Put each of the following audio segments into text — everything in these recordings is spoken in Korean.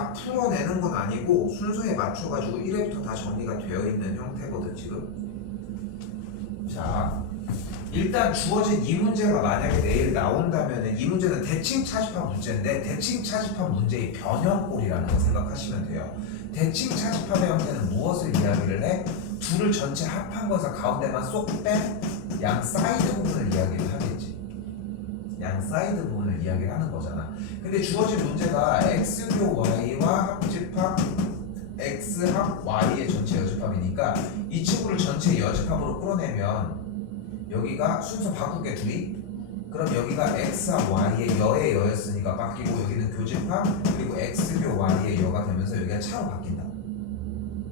다 풀어내는 건 아니고 순서에 맞춰가지고 1회부터 다 정리가 되어 있는 형태거든 지금. 자, 일단 주어진 이 문제가 만약에 내일 나온다면 이 문제는 대칭 차집합 문제인데 대칭 차집합 문제의 변형꼴이라는 거 생각하시면 돼요. 대칭 차집합의 형태는 무엇을 이야기를 해? 둘을 전체 합한 거에서 가운데만 쏙 뺀 양 사이드 부분을 이야기를 하겠지. 양 사이드 부분을 이야기를 하는 거잖아. 근데 주어진 문제가 x교 y와 합집합 x 합 y의 전체 여집합이니까 이 친구를 전체 여집합으로 끌어내면 여기가 순서 바꾸게 둘이. 그럼 여기가 x와 y의 여의 여였으니까 바뀌고 여기는 교집합 그리고 x교 y의 여가 되면서 여기가 차로 바뀐다.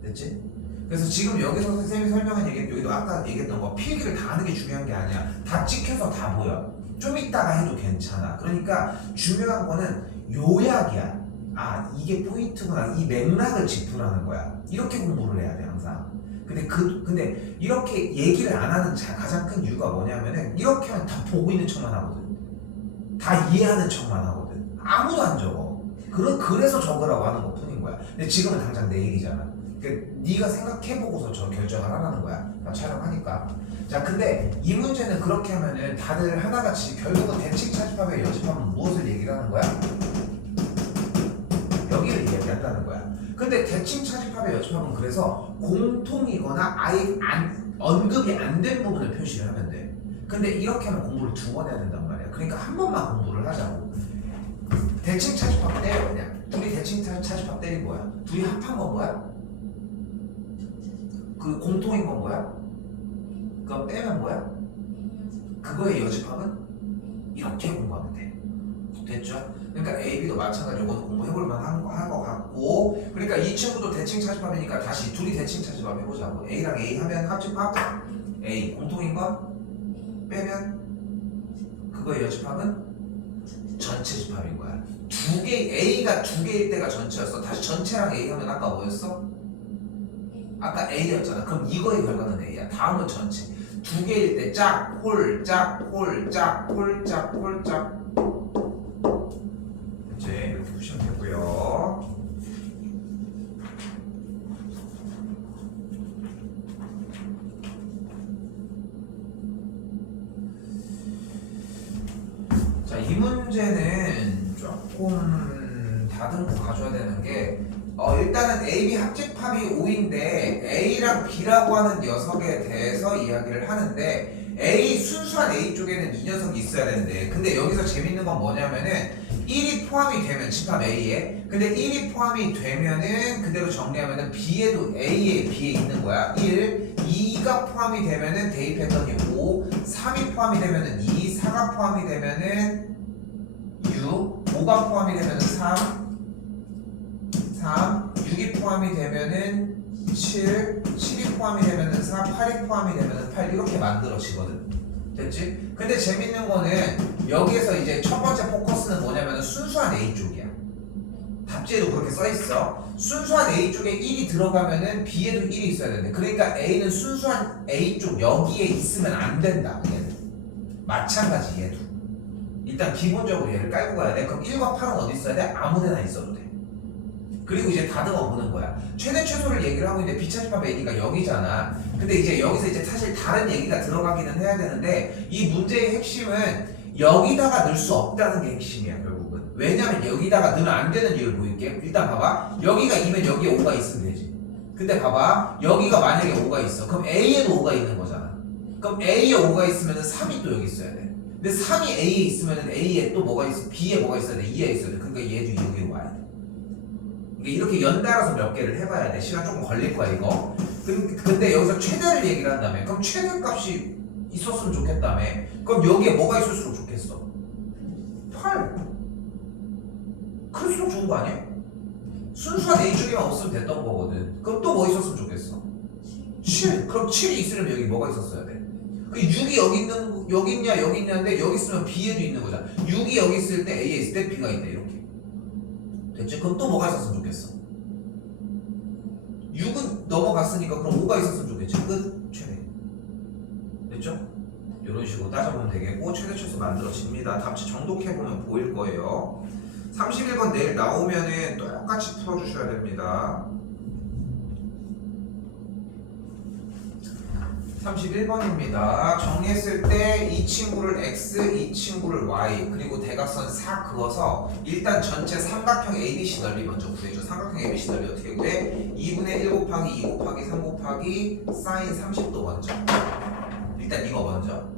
됐지? 그래서 지금 여기서 선생님이 설명한 얘기는 여기도 아까 얘기했던 거 필기를 다 하는 게 중요한 게 아니야. 다 찍혀서 다 보여. 좀 이따가 해도 괜찮아. 그러니까 중요한 거는 요약이야. 아 이게 포인트구나. 이 맥락을 짚으라는 거야. 이렇게 공부를 해야 돼 항상. 근데 이렇게 얘기를 안 하는 가장 큰 이유가 뭐냐면은 이렇게 하면 다 보고 있는 척만 하거든. 다 이해하는 척만 하거든. 아무도 안 적어. 그래서 적으라고 하는 것 뿐인 거야. 근데 지금은 당장 내 얘기잖아. 네가 생각해보고서 저 결정을 하라는 거야. 나 촬영하니까. 자, 근데 이 문제는 그렇게 하면은 다들 하나같이 결국은 대칭 차집합의 여집합은 무엇을 얘기를 하는 거야? 여기를 얘기한다는 거야. 근데 대칭 차집합의 여집합은 그래서 공통이거나 아예 언급이 안 된 부분을 표시를 하면 돼. 근데 이렇게 하면 공부를 2번 해야 된단 말이야. 그러니까 한 번만 공부를 하자고. 대칭 차집합 때려 그냥. 둘이 대칭 차집합 때린 거야. 둘이 합한 건 뭐야? 그 공통인 건 뭐야? 그거 빼면 뭐야? 그거의 여집합은 이렇게 공부하면 돼. 됐죠? 그러니까 A, B도 마찬가지로 이건 공부해볼 만한 거 같고, 그러니까 이 친구도 대칭 차집합이니까 다시 둘이 대칭 차집합 해보자고. A랑 A 하면 합집합 A, 공통인 건 빼면 그거의 여집합은 전체 집합인 거야. A가 두 개일 때가 전체였어. 다시 전체랑 A 하면 아까 뭐였어? 아까 A였잖아. 그럼 이거의 결과는 A야. 다음은 전체. 두 개일 때 짝, 홀, 짝, 홀, 짝, 홀, 짝, 홀, 짝. 이제 이렇게 보시면 되고요. 자, 이 문제는 조금 다듬고 가져야 되는 게 일단은 A, B 합집합이 5인데 A랑 B라고 하는 녀석에 대해서 이야기를 하는데 순수한 A 쪽에는 이 녀석이 있어야 되는데 근데 여기서 재밌는 건 뭐냐면은 1이 포함이 되면 집합 A에 근데 1이 포함이 되면은 그대로 정리하면은 B에도 A에 B에 있는 거야 1, 2가 포함이 되면은 대입했더니 5, 3이 포함이 되면은 2, 4가 포함이 되면은 6, 5가 포함이 되면은 3, 6이 포함이 되면은 7, 7이 포함이 되면은 4, 8이 포함이 되면은 8 이렇게 만들어지거든. 됐지? 근데 재밌는 거는 여기에서 이제 첫 번째 포커스는 뭐냐면은 순수한 A 쪽이야. 답지에도 그렇게 써 있어. 순수한 A 쪽에 1이 들어가면은 B에도 1이 있어야 되는데 그러니까 A는 순수한 A 쪽 여기에 있으면 안 된다. 얘는. 마찬가지 얘도. 일단 기본적으로 얘를 깔고 가야 돼. 그럼 1과 8은 어디 있어야 돼? 아무 데나 있어도 돼. 그리고 이제 다듬어 보는 거야. 최대 최소를 얘기를 하고 있는데 비차집합 A가 0이잖아. 근데 이제 여기서 이제 사실 다른 얘기가 들어가기는 해야 되는데 이 문제의 핵심은 여기다가 넣을 수 없다는 게 핵심이야 결국은. 왜냐면 여기다가 넣으면 안 되는 이유를 보일게. 일단 봐봐. 여기가 2면 여기에 5가 있으면 되지. 근데 봐봐. 여기가 만약에 5가 있어. 그럼 A에도 5가 있는 거잖아. 그럼 A에 5가 있으면 3이 또 여기 있어야 돼. 근데 3이 A에 있으면 A에 또 뭐가 있어? B에 뭐가 있어야 돼? 2에 있어야 돼. 그러니까 얘도 여기로 와야 돼. 이렇게 연달아서 몇 개를 해봐야 돼. 시간 조금 걸릴 거야 이거. 근데 여기서 최대를 얘기를 한다며. 그럼 최대 값이 있었으면 좋겠다며. 그럼 여기에 뭐가 있을수록 좋겠어? 8. 클수록 좋은 거 아니야? 순수한 A 쪽에만 없으면 됐던 거거든. 그럼 또 뭐 있었으면 좋겠어? 7. 그럼 7이 있으려면 여기 뭐가 있었어야 돼? 그 6이 여기 있냐인데 여기 있으면 B에도 있는 거잖아. 6이 여기 있을 때 A에 있을 때 B가 있다 이렇게. 됐지? 그럼 또 뭐가 있었으면 좋겠어? 6은 넘어갔으니까 그럼 5가 있었으면 좋겠지. 끝. 최대. 됐죠? 이런 식으로 따져보면 되겠고 최대 최소 만들어집니다. 답지 정독해보면 보일 거예요. 31번 내일 나오면은 똑같이 풀어주셔야 됩니다. 31번입니다. 정리했을 때 이 친구를 x, 이 친구를 y, 그리고 대각선 4 그어서 일단 전체 삼각형 ABC 넓이 먼저 구해줘. 삼각형 ABC 넓이 어떻게 구해? 2분의 1 곱하기 2 곱하기 3 곱하기 사인 30도 먼저. 일단 이거 먼저.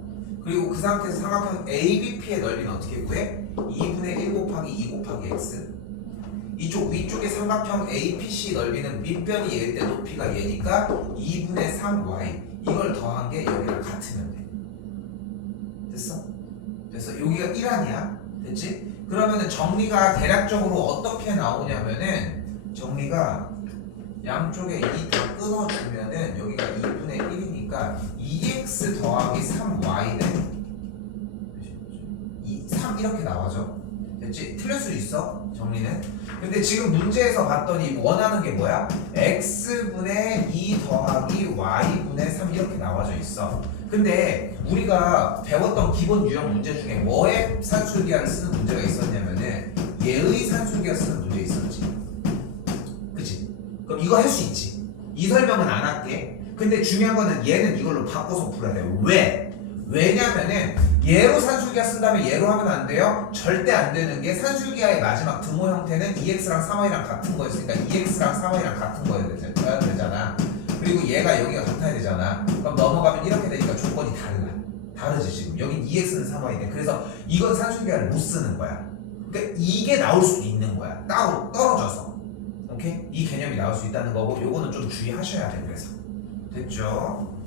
그리고 그 상태에서 삼각형 ABP의 넓이는 어떻게 구해? 2분의 1 곱하기 2 곱하기 x. 이쪽 위쪽의 삼각형 APC 넓이는 밑변이 얘일 때 높이가 얘니까 2분의 3y. 이걸 더한 게 여기랑 같으면 돼. 됐어? 됐어? 여기가 1아니야? 됐지? 그러면은 정리가 대략적으로 어떻게 나오냐면은 정리가 양쪽에 2 다 끊어주면은 여기가 2분의 1이니까 2x 더하기 3y는 3 이렇게 나와죠. 됐지? 틀릴 수 있어 정리는. 근데 지금 문제에서 봤더니 원하는 게 뭐야? x분의 2 더하기 y분의 3 이렇게 나와져 있어. 근데 우리가 배웠던 기본 유형 문제 중에 뭐에 산술기하를 쓰는 문제가 있었냐면은 얘의 산술기하 쓰는 문제 있었지. 그치? 그럼 이거 할 수 있지. 이 설명은 안 할게. 근데 중요한 거는 얘는 이걸로 바꿔서 풀어야 돼요. 왜? 왜냐면은 얘로 산술기하 쓴다면 얘로 하면 안 돼요? 절대 안 되는 게 산술기하의 마지막 등호 형태는 2x랑 3y랑 같은 거였으니까 2x랑 3y랑 같은 거여야 되잖아. 그리고 얘가 여기가 같아야 되잖아. 그럼 넘어가면 이렇게 되니까 조건이 달라. 다르지 지금. 여긴 2x는 3y네. 그래서 이건 산술기하를 못 쓰는 거야. 그러니까 이게 나올 수도 있는 거야. 따로 떨어져서. 오케이? 이 개념이 나올 수 있다는 거고 요거는 좀 주의하셔야 돼. 그래서 됐죠?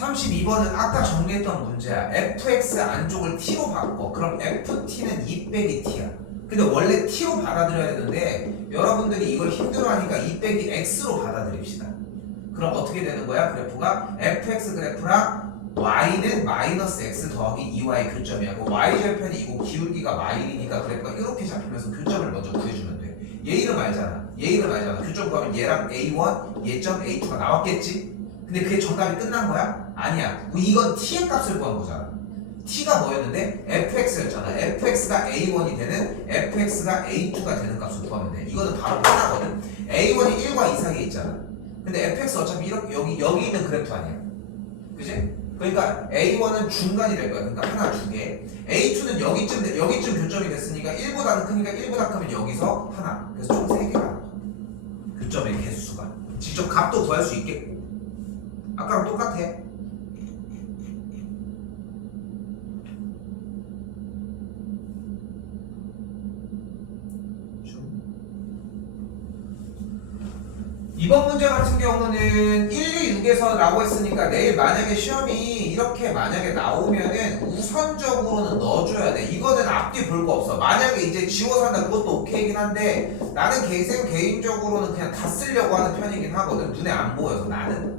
32번은 아까 정리했던 문제야. fx 안쪽을 t로 바꿔. 그럼 ft는 2 빼기 t야. 근데 원래 t로 받아들여야 되는데 여러분들이 이걸 힘들어하니까 2 빼기 x로 받아들입시다. 그럼 어떻게 되는 거야? 그래프가 fx 그래프랑 y는 마이너스 x 더하기 2y 교점이야. 그 y절편이 이거 기울기가 마일이니까 그래프가 이렇게 잡히면서 교점을 먼저 구해주면 돼. 얘 이름 알잖아. 얘 이름 알잖아. 교점 구하면 얘랑 a1, 얘점 a2가 나왔겠지? 근데 그게 정답이 끝난 거야? 아니야. 이건 t의 값을 구한 거잖아. t가 뭐였는데? fx였잖아. fx가 a1이 되는 fx가 a2가 되는 값을 구하면 돼. 이거는 바로 끝나거든. a1이 1과 2 사이에 있잖아. 근데 fx 어차피 이렇게 여기 있는 그래프 아니야. 그지? 그러니까 a1은 중간이 될 거야. 그러니까 하나 두 개. a2는 여기쯤 교점이 됐으니까 1보다는 크니까 1보다 크면 여기서 하나. 그래서 총 3개가 교점의 개수가. 직접 값도 구할 수 있겠고. 아까랑 똑같아. 이번 문제 같은 경우는 1, 2, 6에서라고 했으니까 내일 만약에 시험이 이렇게 만약에 나오면은 우선적으로는 넣어줘야 돼. 이거는 앞뒤 볼 거 없어. 만약에 이제 지워서 한다 그것도 오케이긴 한데 나는 개인적으로는 그냥 다 쓰려고 하는 편이긴 하거든. 눈에 안 보여서 나는.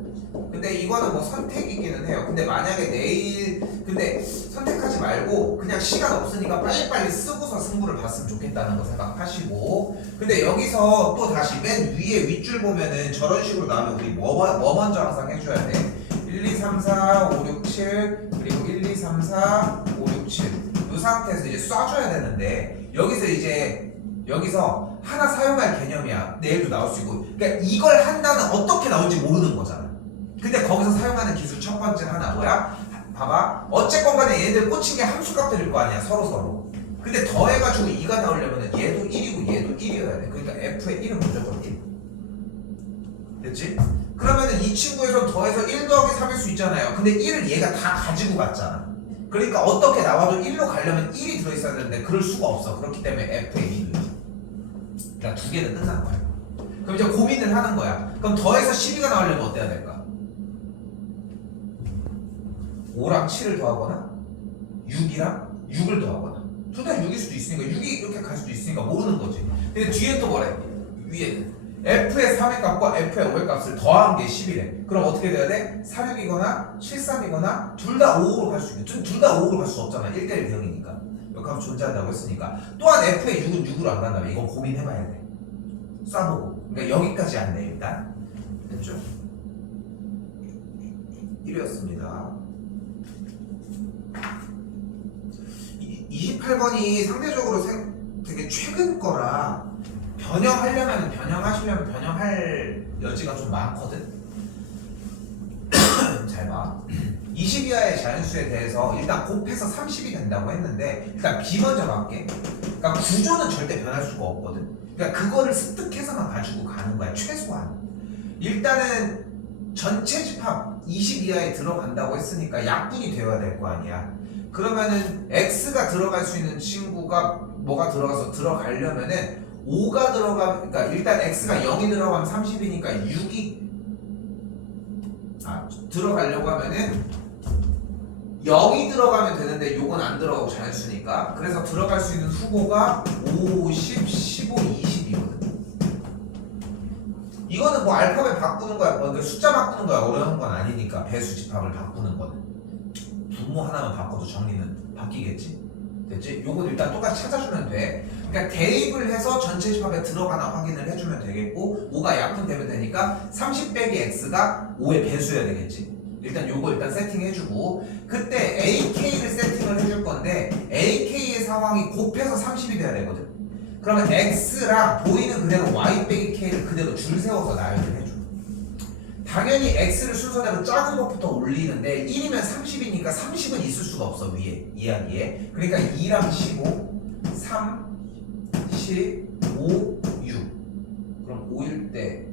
근데 이거는 뭐 선택이기는 해요. 근데 만약에 내일 근데 선택하지 말고 그냥 시간 없으니까 빨리빨리 쓰고서 승부를 봤으면 좋겠다는 거 생각하시고. 근데 여기서 또 다시 맨 위에 윗줄 보면은 저런 식으로 나오면 우리 뭐 먼저 항상 해줘야 돼? 1, 2, 3, 4, 5, 6, 7 그리고 1, 2, 3, 4, 5, 6, 7 이 상태에서 이제 쏴줘야 되는데 여기서 하나 사용할 개념이야. 내일도 나올 수 있고. 그러니까 이걸 한다는 어떻게 나올지 모르는 거잖아. 근데 거기서 사용하는 기술 첫 번째 하나 뭐야? 봐봐. 어쨌건 간에 얘들 꽂힌 게 함수값들일 거 아니야. 서로. 근데 더해가지고 2가 나오려면 얘도 1이고 얘도 1이어야 돼. 그러니까 f의 1은 무조건 1. 됐지? 그러면은 이 친구에서 더해서 1 더하기 3일 수 있잖아요. 근데 1을 얘가 다 가지고 갔잖아. 그러니까 어떻게 나와도 1로 가려면 1이 들어있어야 되는데 그럴 수가 없어. 그렇기 때문에 f의 1이. 그러니까 두 개는 끝난 거야. 그럼 이제 고민을 하는 거야. 그럼 더해서 12가 나오려면 어때야 될까? 5랑 7을 더하거나 6이랑 6을 더하거나 둘 다 6일 수도 있으니까 6이 이렇게 갈 수도 있으니까 모르는 거지. 근데 뒤에 또 뭐래? 위에는 f의 3의 값과 f의 5의 값을 더한 게 10이래. 그럼 어떻게 돼야 돼? 46이거나 73이거나 둘 다 5로 갈 수 있고 둘 다 5로 갈 수 없잖아. 1대1 대응이니까. 역함수 존재한다고 했으니까. 또한 f의 6은 6으로 안 간다면 이건 고민해봐야 돼. 쏴보고. 그러니까 여기까지 안돼 일단. 됐죠? 1이었습니다. 28번이 상대적으로 되게 최근 거라 변형하시려면 변형할 여지가 좀 많거든. 잘 봐. 20 이하의 자연수에 대해서 일단 곱해서 30이 된다고 했는데 일단 B 먼저 갈게. 그러니까 구조는 절대 변할 수가 없거든. 그러니까 그거를 습득해서만 가지고 가는 거야 최소한. 일단은 전체 집합 20 이하에 들어간다고 했으니까 약분이 되어야 될 거 아니야. 그러면은 X가 들어갈 수 있는 친구가 뭐가 들어가려면은 5가 그러니까 일단 X가 0이 들어가면 30이니까 6이 들어가려고 하면은 0이 들어가면 되는데 요건 안 들어가고 자연수니까. 그래서 들어갈 수 있는 후보가 50, 15, 20이거든. 이거는 뭐 알파벳 바꾸는 거야, 뭐 숫자 바꾸는 거야 어려운 건 아니니까. 배수 집합을 바꾸는 거는 분모 하나만 바꿔도 정리는 바뀌겠지. 됐지? 요건 일단 똑같이 찾아주면 돼. 그러니까 대입을 해서 전체 집합에 들어가나 확인을 해주면 되겠고 5가 약분되면 되니까 30 빼기 x가 5의 배수여야 되겠지. 일단 요거 일단 세팅해주고 그때 AK를 세팅을 해줄 건데 AK의 상황이 곱해서 30이 돼야 되거든. 그러면 X랑 보이는 그대로 Y 빼기 K를 그대로 줄 세워서 나열을 해줘. 당연히 X를 순서대로 작은 것부터 올리는데 1이면 30이니까 30은 있을 수가 없어 위에 이야기에. 그러니까 2랑 15, 3, 15, 6. 그럼 5일 때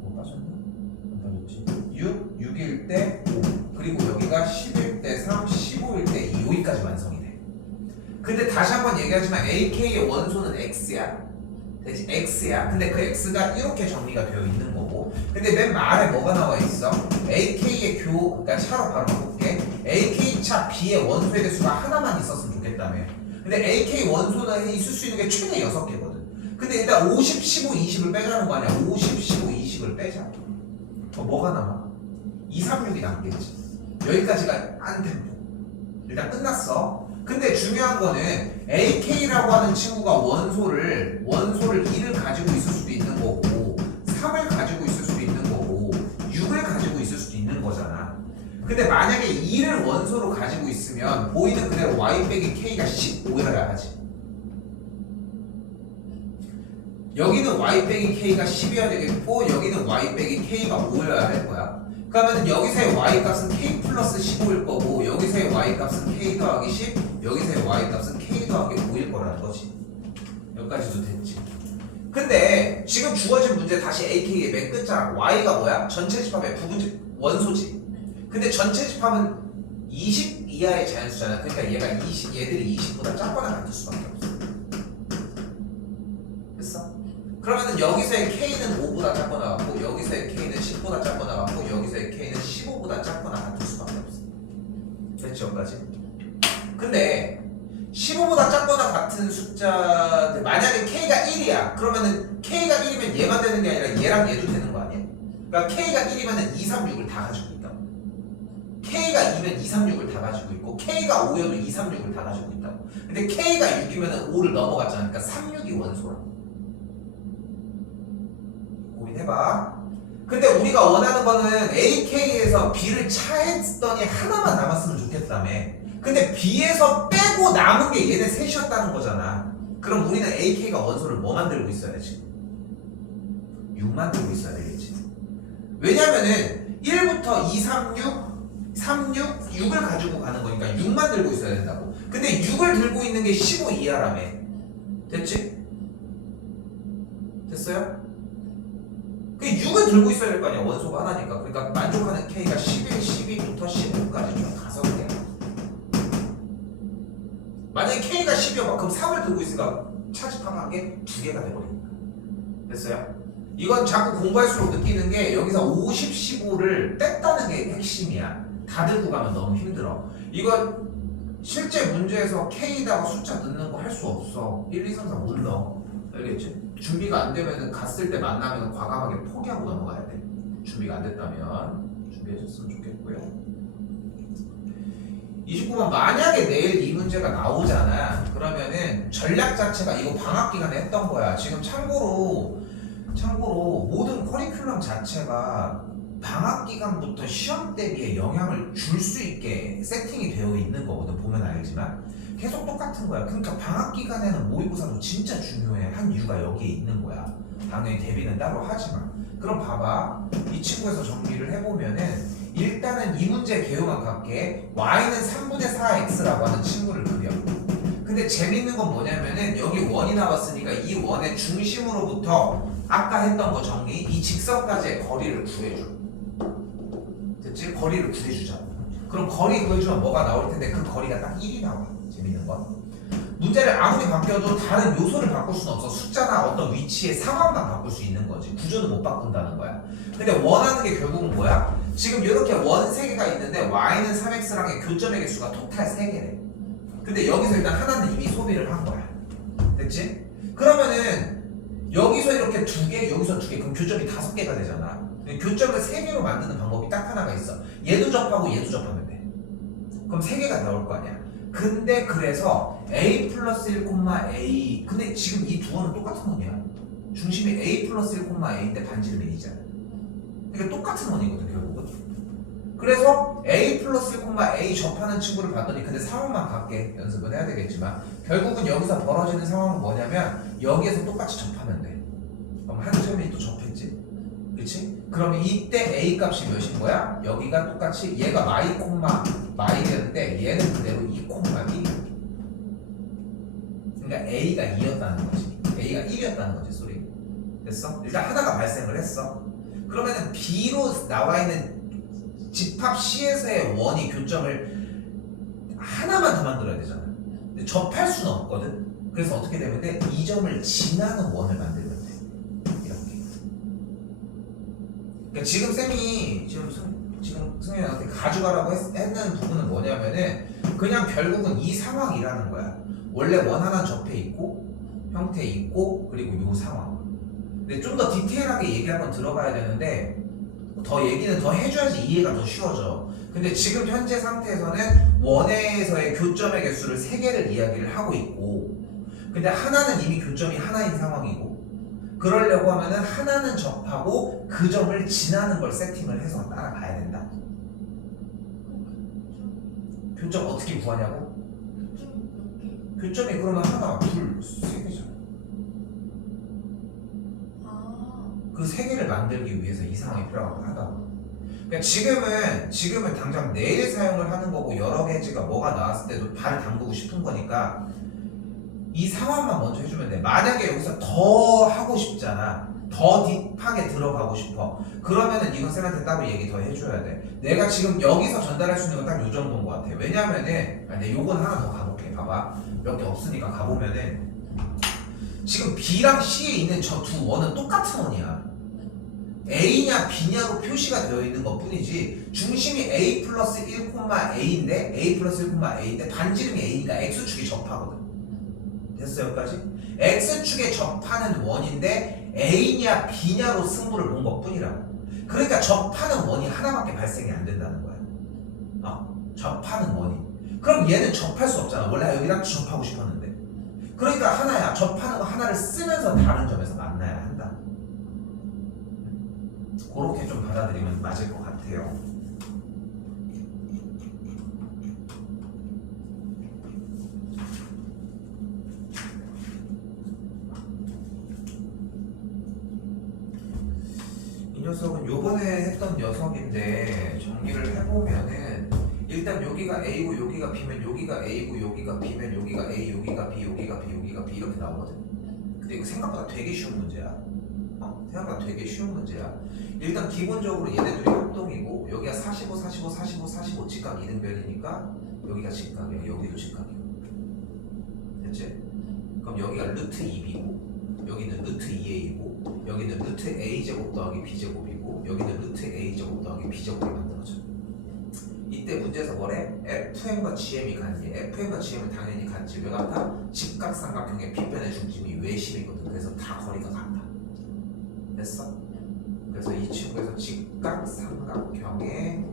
뭐 빠졌나? 안 빠졌지? 6, 6일 때 5. 그리고 여기가 10일 때 3, 15일 때 2, 여기까지 완성이 돼. 근데 다시 한번 얘기하지만 AK의 원소는 X야. 되지? X야. 근데 그 X가 이렇게 정리가 되어 있는 거고. 근데 맨 말에 뭐가 나와 있어? AK의 그러니까 차로 바로 바꿀게. AK 차 B의 원소의 개수가 하나만 있었으면 좋겠다며. 근데 AK 원소는 있을 수 있는 게 최대 6개거든. 근데 일단 50, 15, 20을 빼자는 거 아니야. 50, 15, 20을 빼자. 뭐가 남아? 2, 3, 6이 남겠지. 여기까지가 안 템포. 일단 끝났어. 근데 중요한 거는 AK라고 하는 친구가 원소를 2를 가지고 있을 수도 있는 거고 3을 가지고 있을 수도 있는 거고 6을 가지고 있을 수도 있는 거잖아. 근데 만약에 2를 원소로 가지고 있으면 보이는 그대로 Y 빼기 K가 15여야 하지. 여기는 Y 빼기 K가 10이어야 되겠고 여기는 Y 빼기 K가 5여야 할 거야. 그러면 여기서의 Y 값은 K 플러스 15일 거고 여기서의 Y 값은 K 더하기 10, 여기서의 Y 값은 K 더하기 5일 거라는 거지. 여기까지도 됐지. 근데 지금 주어진 문제 다시 AK의 맨 끝자락 Y가 뭐야? 전체 집합의 부분 원소지. 근데 전체 집합은 20 이하의 자연수잖아. 그러니까 얘들이 20보다 작거나 같을 수밖에 없어. 됐어? 그러면은 여기서의 K는 5보다 작거나 같고 여기서의 K는 10보다 작거나 같고 여기서의 K는 15보다 작거나 같을 수밖에 없어. 됐지 여기까지? 근데 15보다 작거나 같은 숫자들 만약에 K가 1이야 그러면은 K가 1이면 얘만 되는 게 아니라 얘랑 얘도 되는 거 아니야? 그러니까 K가 1이면은 2, 3, 6을 다 가지고 있다. K가 2면 2, 3, 6을 다 가지고 있고 K가 5여도 2, 3, 6을 다 가지고 있다고. 근데 K가 6이면은 5를 넘어갔잖아. 그러니까 3, 6이 원소라. 고민해봐. 근데 우리가 원하는 거는 AK에서 B를 차했더니 하나만 남았으면 좋겠다며. 근데 B에서 빼고 남은 게 얘네 셋이었다는 거잖아. 그럼 우리는 AK가 원소를 뭐 만들고 있어야 지? 6 만들고 있어야 되겠지. 왜냐면은 1부터 2, 3, 6, 3, 6, 6을 가지고 가는 거니까 6 만들고 있어야 된다고. 근데 6을 들고 있는 게 15 이하라며. 됐지? 됐어요? 그 6을 들고 있어야 될 거 아니야. 원소가 하나니까. 그러니까 만족하는 K가 11, 12부터 15까지 총 5개야. 만약에 K가 10이어봐. 그럼 3을 들고 있으니까 차집합한 게 2개가 돼버립니다. 됐어요? 이건 자꾸 공부할수록 느끼는 게 여기서 50, 15를 뺐다는 게 핵심이야. 다 들고 가면 너무 힘들어. 이건 실제 문제에서 K에다가 숫자 넣는 거 할 수 없어. 1, 2, 3, 4 못 넣어. 알겠지? 준비가 안 되면은 갔을 때 만나면 과감하게 포기하고 넘어가야 돼. 준비가 안 됐다면 준비해줬으면 좋겠고요. 29번 만약에 내일 이 문제가 나오잖아. 그러면은 전략 자체가 이거 방학 기간에 했던 거야. 지금 참고로 모든 커리큘럼 자체가 방학 기간부터 시험 대비에 영향을 줄 수 있게 세팅이 되어 있는 거거든. 보면 알지만 계속 똑같은 거야. 그러니까 방학 기간에는 모의고사도 진짜 중요해. 한 이유가 여기에 있는 거야. 당연히 대비는 따로 하지만. 그럼 봐봐. 이 친구에서 정리를 해보면은 일단은 이 문제 개요만 갖게 y는 3분의 4x라고 하는 친구를 그려. 근데 재밌는 건 뭐냐면은 여기 원이 나왔으니까 이 원의 중심으로부터 아까 했던 거 정리, 이 직선까지의 거리를 구해줘. 됐지? 거리를 구해주자. 그럼 거리 구해주면 뭐가 나올 텐데 그 거리가 딱 1이 나와. 재밌는 건 문제를 아무리 바뀌어도 다른 요소를 바꿀 수는 없어. 숫자나 어떤 위치의 상황만 바꿀 수 있는 거지. 구조는 못 바꾼다는 거야. 근데 원하는 게 결국은 뭐야? 지금 이렇게 원 3개가 있는데 y는 3x랑의 교점의 개수가 토탈 3개래. 근데 여기서 일단 하나는 이미 소비를 한 거야. 됐지? 그러면은 여기서 이렇게 2개, 여기서 2개, 그럼 교점이 5개가 되잖아. 교점을 3개로 만드는 방법이 딱 하나가 있어. 얘도 접하고 얘도 접하면 돼. 그럼 3개가 나올 거 아니야. 근데 그래서 a 플러스 1, a. 근데 지금 이 두 원은 똑같은 원이야. 중심이 a 플러스 1, a인데 반지름이 a잖아. 그러니까 똑같은 원이거든 결국은. 그래서 a 플러스 1, a 접하는 친구를 봤더니 근데 상황만 같게 연습은 해야 되겠지만 결국은 여기서 벌어지는 상황은 뭐냐면 여기에서 똑같이 접하면 돼. 그럼 한 점이 또 접했지? 그치? 그러면 이때 a 값이 몇인 거야? 여기가 똑같이 얘가 마이였는데 얘는 그대로 2,1. 그러니까 a가 2였다는 거지. a가 1이었다는 거지. 소리 됐어? 일단 하나가 발생을 했어. 그러면은 b로 나와 있는 집합 C에서의 원이 교점을 하나만 더 만들어야 되잖아. 근데 접할 수는 없거든. 그래서 어떻게 되면 돼? 이 점을 지나는 원을 만들면 돼. 이렇게. 그러니까 지금 쌤이 지금 승현이한테 가져가라고 했는 부분은 뭐냐면은 그냥 결국은 이 상황이라는 거야. 원래 원 하나 접해 있고 형태 있고 그리고 요 상황. 근데 좀 더 디테일하게 얘기 한번 들어봐야 되는데 더 얘기는 더 해줘야지 이해가 더 쉬워져. 근데 지금 현재 상태에서는 원에서의 교점의 개수를 3개를 이야기를 하고 있고 근데 하나는 이미 교점이 하나인 상황이고 그러려고 하면은 하나는 접하고 그 점을 지나는 걸 세팅을 해서 따라가야 된다. 교점 어떻게 구하냐고? 교점이 그러면 하나, 둘, 3개잖아. 그 3개를 만들기 위해서 이 상황이 필요하다고. 그러니까 지금은 당장 내일 사용을 하는 거고 여러 개지가 뭐가 나왔을 때도 발을 담그고 싶은 거니까 이 상황만 먼저 해주면 돼. 만약에 여기서 더 하고 싶잖아. 더 딥하게 들어가고 싶어. 그러면은 이건 쌤한테 따로 얘기 더 해줘야 돼. 내가 지금 여기서 전달할 수 있는 건 딱 요 정도인 것 같아. 왜냐면은 근데 요건 하나 더 가볼게. 봐봐. 몇 개 없으니까 가보면은 지금 B랑 C에 있는 저 두 원은 똑같은 원이야. A냐 B냐로 표시가 되어 있는 것 뿐이지 중심이 A 플러스 1, A인데 A 플러스 1, A인데 반지름이 A니까 X축이 접하거든. 됐어 여기까지? X축에 접하는 원인데 A냐 B냐로 승부를 본 것 뿐이라고. 그러니까 접하는 원이 하나밖에 발생이 안 된다는 거야. 접하는 원이. 그럼 얘는 접할 수 없잖아. 원래 여기다 접하고 싶었는데. 그러니까 하나야. 접하는 거 하나를 쓰면서 다른 점에서 만나야 한다. 그렇게 좀 받아들이면 맞을 것 같아요. 이 녀석은 요번에 했던 녀석인데 정리를 해보면은 일단 여기가 A고 여기가 B면 여기가 A고 여기가 B면 여기가 A, 여기가 B, 여기가 B, 여기가 B 이렇게 나오거든. 근데 이거 생각보다 되게 쉬운 문제야. 생각보다 되게 쉬운 문제야. 일단 기본적으로 얘네들이 합동이고 여기가 45, 45, 45, 45 직각 이등변이니까 여기가 직각이야. 여기도 직각이야. 됐지? 그럼 여기가 루트 2b고 여기는 루트 2a이고 여기는 루트 a제곱 더하기 b제곱이고 여기는 루트 a제곱 더하기 b제곱이 만들어져. 이때 문제에서 뭐래? FM과 GM이 같니? FM과 GM은 당연히 같지. 왜 같아? 직각삼각형의 빗변의 중심이 외심이거든. 그래서 다 거리가 같다. 됐어? 그래서 이 친구에서 직각삼각형의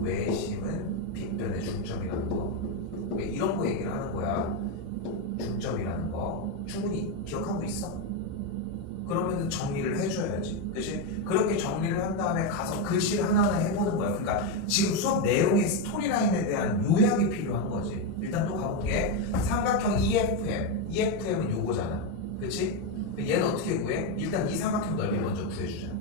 외심은 빗변의 중점이라는 거. 이런 거 얘기를 하는 거야. 중점이라는 거 충분히 기억하고 있어? 그러면은 정리를 해줘야 해줘야지. 그치? 그렇게 정리를 한 다음에 가서 글씨를 하나하나 해보는 거야. 그러니까 지금 수업 내용의 스토리라인에 대한 요약이 필요한 거지. 일단 또 가볼게. 삼각형 EFM. EFM은 요거잖아. 그치? 얘는 어떻게 구해? 일단 이 삼각형 넓이 먼저 구해주자.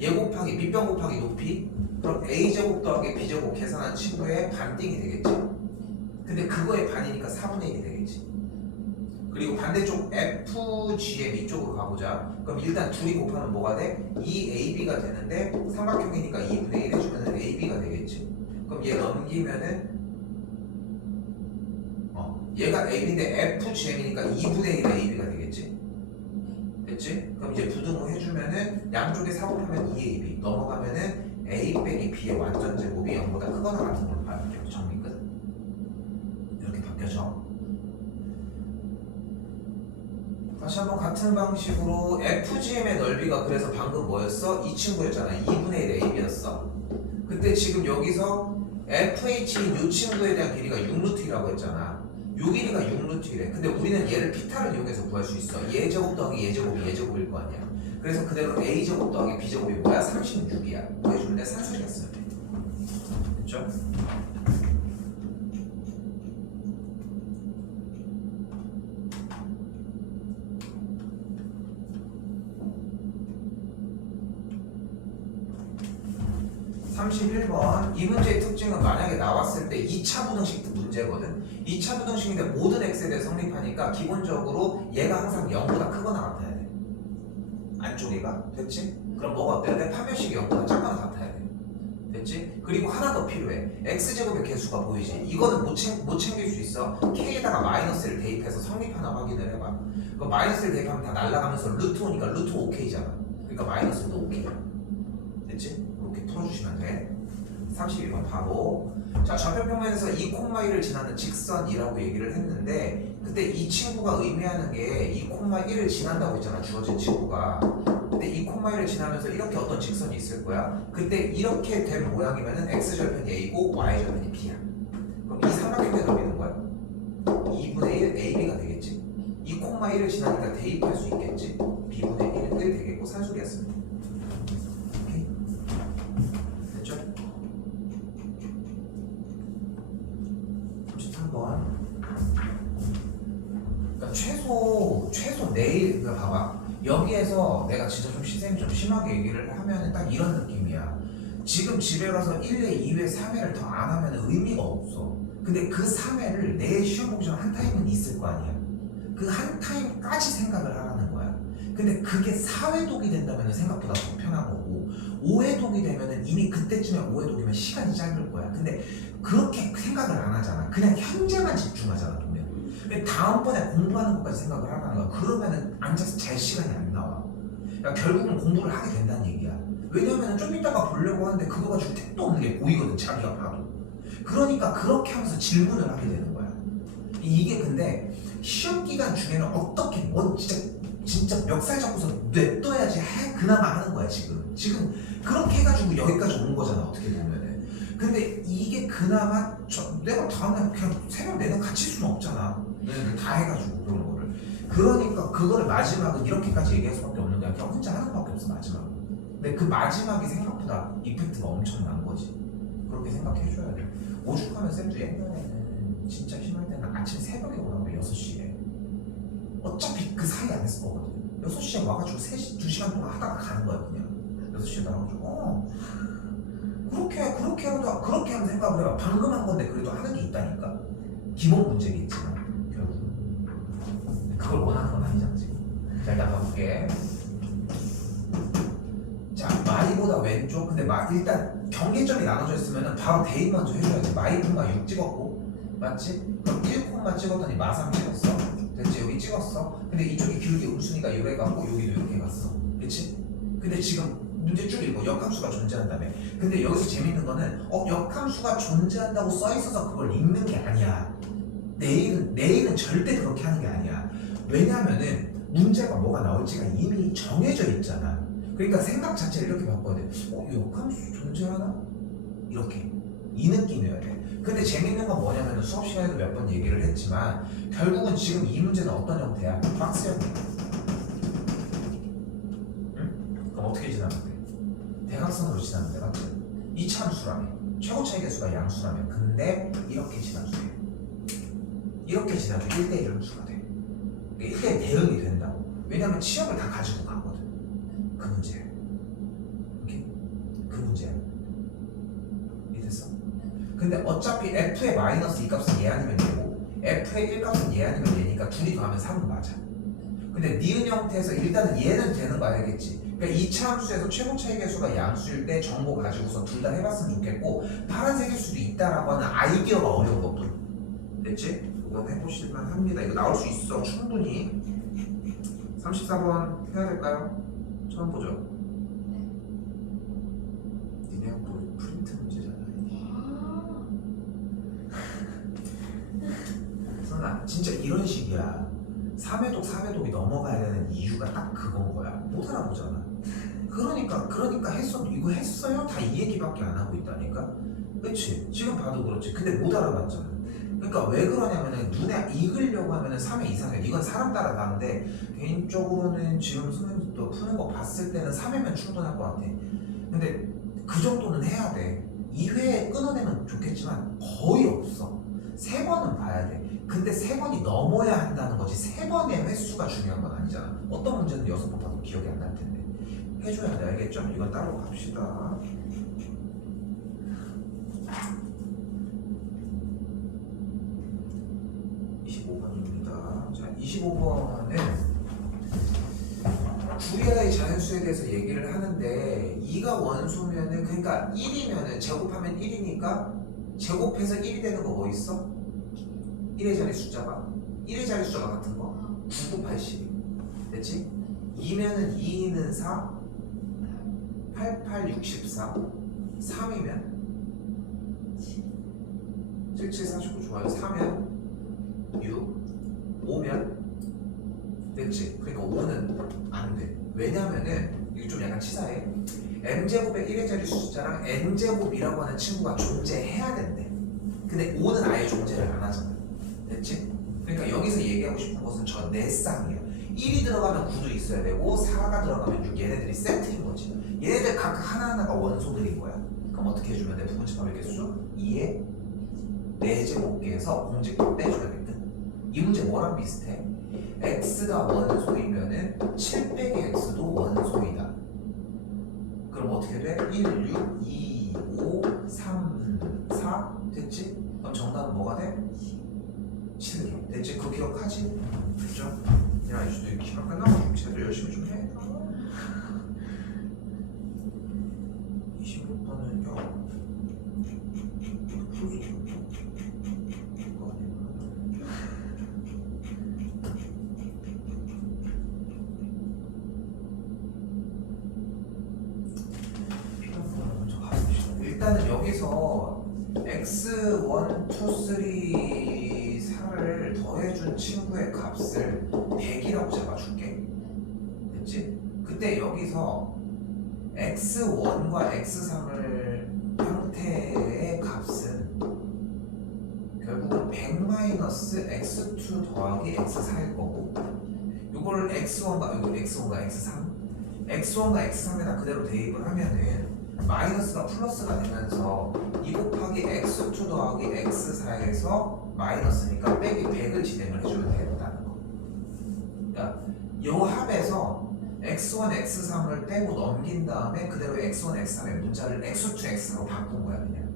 얘 곱하기 밑변 곱하기 높이. 그럼 A제곱 더하기 B제곱 계산한 친구의 반띵이 되겠지. 근데 그거의 반이니까 4분의 1이 되겠지. 그리고 반대쪽 FGM 이쪽으로 가보자. 그럼 일단 둘이 곱하면 뭐가 돼? 2AB가 되는데 삼각형이니까 2분의 1 해주면 AB가 되겠지. 그럼 얘 넘기면은 얘가 AB인데 FGM이니까 2분의 1 AB가 되겠지. 됐지? 그럼 이제 부등호 해주면은 양쪽에 4 곱하면 2AB 넘어가면은 A 빼기 B의 완전 제곱이 0보다 크거나 같은 걸로 바뀌어. 정리 끝. 이렇게 바뀌어져. 다시 한번 같은 방식으로 FGM의 넓이가 그래서 방금 뭐였어? 이 친구였잖아. 2분의 1 AB였어. 그때 지금 여기서 FH인 이 친구에 대한 길이가 6루트이라고 했잖아. 요 길이가 6루트이래. 근데 우리는 얘를 피타를 이용해서 구할 수 있어. 얘 제곱 더하기 얘 제곱이 얘 제곱일 거 아니야. 그래서 그대로 A 제곱 더하기 B 제곱이 뭐야? 36이야. 구해주면 돼. 산술이야 쓰면 돼. 됐죠? 31번 이 문제의 특징은 만약에 나왔을 때 2차 부등식 문제거든. 2차 부등식인데 모든 x에 대해 성립하니까 기본적으로 얘가 항상 0보다 크거나 같아야 돼. 안쪽에가. 됐지? 그럼 뭐가 어때야 돼? 판별식이 0보다 작거나 같아야 돼. 됐지? 그리고 하나 더 필요해. x제곱의 개수가 보이지? 이거는 못 챙길 수 있어. k에다가 마이너스를 대입해서 성립하나 확인을 해봐. 그 마이너스를 대입하면 다 날아가면서 루트 오니까 루트 5k잖아. 그러니까 마이너스도 5k. 됐지? 이렇게 풀어주시면 돼. 32번 바로. 자, 좌표평면에서 2,1을 지나는 직선이라고 얘기를 했는데 그때 이 친구가 의미하는 게 2,1을 지난다고 했잖아. 주어진 친구가. 근데 2,1을 지나면서 이렇게 어떤 직선이 있을 거야. 그때 이렇게 된 모양이면은 x절편이 a고 y절편이 b야. 그럼 이 삼각형의 넓이는 뭐야? 2분의 1 ab가 되겠지. 2,1을 지나니까 대입할 수 있겠지. b분의 1이 되겠고 산술이었습니다. 오케이. 됐죠? 33번. 그러니까 최소 내일, 그러니까 봐봐. 여기에서 내가 진짜 좀 시샘이 좀 심하게 얘기를 하면 딱 이런 느낌이야. 지금 집에 가서 1회, 2회, 3회를 더 안 하면 의미가 없어. 근데 그 3회를 내 시험 보기 전 한 타임은 있을 거 아니야. 그 한 타임까지 생각을 하라는 거야. 근데 그게 4회독이 된다면 생각보다 더 편한 거고 5회독이 되면 이미 그때쯤에 5회독이면 시간이 짧을 거야. 근데 그렇게 생각을 안 하잖아. 그냥 현재만 집중하잖아. 보면. 근데 다음번에 공부하는 것까지 생각을 하라는 거야. 그러면은 앉아서 잘 시간이 안 나와. 그러니까 결국은 공부를 하게 된다는 얘기야. 왜냐면 좀 이따가 보려고 하는데 그거 가지고 택도 없는 게 보이거든. 자기가 봐도. 그러니까 그렇게 하면서 질문을 하게 되는 거야. 이게 근데 시험 기간 중에는 어떻게 뭐 진짜 멱살 잡고서 냅둬야지 그나마 하는 거야. 지금 그렇게 해가지고 여기까지 온 거잖아. 어떻게 보면은. 근데 이게 그나마 내가 다음날 그냥 새벽 내내 갇힐 수는 없잖아. 너네들 다 해가지고 그런 거를. 그러니까 그거를 마지막은 이렇게까지 얘기할 수밖에 없는 거야. 그냥 혼자 하는 것밖에 없어 마지막은. 근데 그 마지막이 생각보다 이펙트가 엄청난 거지. 그렇게 생각해줘야 돼. 오죽하면 쌤도 옛날에는 진짜 심할 때는 아침 새벽에 오라고 6시에. 어차피 그 사이 안 했을 거거든. 6시에 와가지고 2시간 동안 하다가 가는 거야 그냥. 6시에 나와가지고 그렇게 하면 생각을 해봐. 방금 한 건데 그래도 하는 게 있다니까. 기본 문제겠지만 결국 그걸 원하는 건 아니잖아 지금. 자 일단 가볼게. 자 마이보다 왼쪽. 근데 일단 경계점이 나눠져 있으면 바로 대입 먼저 해줘야지. 마이분마 6 찍었고 맞지? 그럼 1콤마 찍었더니 마3 찍었어. 됐지? 여기 찍었어. 근데 이쪽이 기울기 음순위가 이래 갖고 여기도 이렇게 갔어. 그치? 근데 지금 문제 쭉 읽고 역함수가 존재한다며. 근데 여기서 재밌는 거는 역함수가 존재한다고 써있어서 그걸 읽는 게 아니야. 내일은 절대 그렇게 하는 게 아니야. 왜냐면은 문제가 뭐가 나올지가 이미 정해져 있잖아. 그러니까 생각 자체를 이렇게 바꿔야 돼. 역함수 존재하나? 이렇게 이 느낌이어야 돼. 근데 재밌는 건 뭐냐면 수업 시간에도 몇 번 얘기를 했지만 결국은 지금 이 문제는 어떤 형태야? 박스 형태. 응? 그럼 어떻게 대각선으로 지나는데 맞지? 이차 함수라며 최고차의 개수가 양수라며 근데 이렇게 지나주세요. 이렇게 지나도 1대1 함수가 돼. 1대1 대응이 된다고. 왜냐면 치역을 다 가지고 가거든. 그 문제야. 오케이? 그 문제야. 이해됐어? 근데 어차피 f의 마이너스 이 값은 얘 아니면 얘고 f의 1 값은 얘 아니면 얘니까 둘이 더하면 3은 맞아. 근데 니은 형태에서 일단은 얘는 되는 거 알겠지? 그러니까 2차 함수에서 최고차의 개수가 양수일 때 정보 가지고서 둘 다 해봤으면 좋겠고 파란색일 수도 있다라고 하는 아이디어가 어려운 거거든. 됐지? 그건 해보실만 합니다. 이거 나올 수 있어 충분히. 34번 해야 될까요? 처음 보죠? 니네가 또 프린트 문제잖아. 선아 진짜 이런 식이야. 3회독 4회독이 넘어가야 되는 이유가 딱 그건 거야. 못 알아보잖아. 그러니까 했어도 이거 했어요? 다 이 얘기밖에 안 하고 있다니까. 그치? 지금 봐도 그렇지. 근데 못 알아봤잖아. 그러니까 왜 그러냐면은 눈에 익으려고 하면은 3회 이상해. 이건 사람 따라 다른데 개인적으로는 지금 선생님도 푸는 거 봤을 때는 3회면 충분할 것 같아. 근데 그 정도는 해야 돼. 2회 끊어내면 좋겠지만 거의 없어. 3번은 봐야 돼. 근데 3번이 넘어야 한다는 거지 3번의 횟수가 중요한 건 아니잖아. 어떤 문제는 6번 봐도 기억이 안 날 텐데 해줘야 돼. 알겠죠? 이건 따로 갑시다. 25번입니다. 자, 25번은 주리아의 자연수에 대해서 얘기를 하는데 2가 원소면은 그러니까 1이면은 제곱하면 1이니까 제곱해서 1이 되는 거 뭐 있어? 1의 자리 숫자가 1의 자리 숫자가 같은 거 9, 9, 80 됐지? 2면은 2는 4 8, 8, 64 3이면 7, 7, 49 좋아요. 4면 6 5면 됐지? 그러니까 5는 안 돼. 왜냐면은 이게 좀 약간 치사해. m제곱의 1의 자리 숫자랑 n제곱이라고 하는 친구가 존재해야 된대. 근데 5는 아예 존재를 안 하잖아. 됐지? 그러니까 여기서 얘기하고 싶은 것은 저 네 쌍이야. 1이 들어가면 9도 있어야 되고 4가 들어가면 6 얘네들이 세트인 거지. 얘네들 각각 하나하나가 원소들인 거야. 그럼 어떻게 해주면 돼? 부분집합의 개수 2의 4제곱계에서 공제값 빼줘야겠든. 이 문제 뭐랑 비슷해? x가 원소이면은 7 빼기 x도 원소이다. 그럼 어떻게 돼? 1, 6, 2, 5, 3, 4 됐지? 그럼 정답은 뭐가 돼? 7 됐지? 그거 기억하지? 됐죠? 야 이수도 기말 끝나고 제대로 열심히 좀 해. 26번은요 일단은 여기서 x1, 2, 3, 4를 더해준 친구의 값을 100이라고 잡아줄게. 됐지? 그때 여기서 x1과 x3을 형태의 값은 결국은 100-x2 더하기 x4일 거고 요거를 x1과 x3 x1과 x3에다 그대로 대입을 하면은 마이너스가 플러스가 되면서 2 곱하기 x2 더하기 x4에서 마이너스니까 빼기 100을 진행을 해주면 되겠다는 거. 그러니까 요 합에서 x1, x3을 떼고 넘긴 다음에 그대로 x1, x3의 문자를 x2, x4로 바꾼 거야 그냥.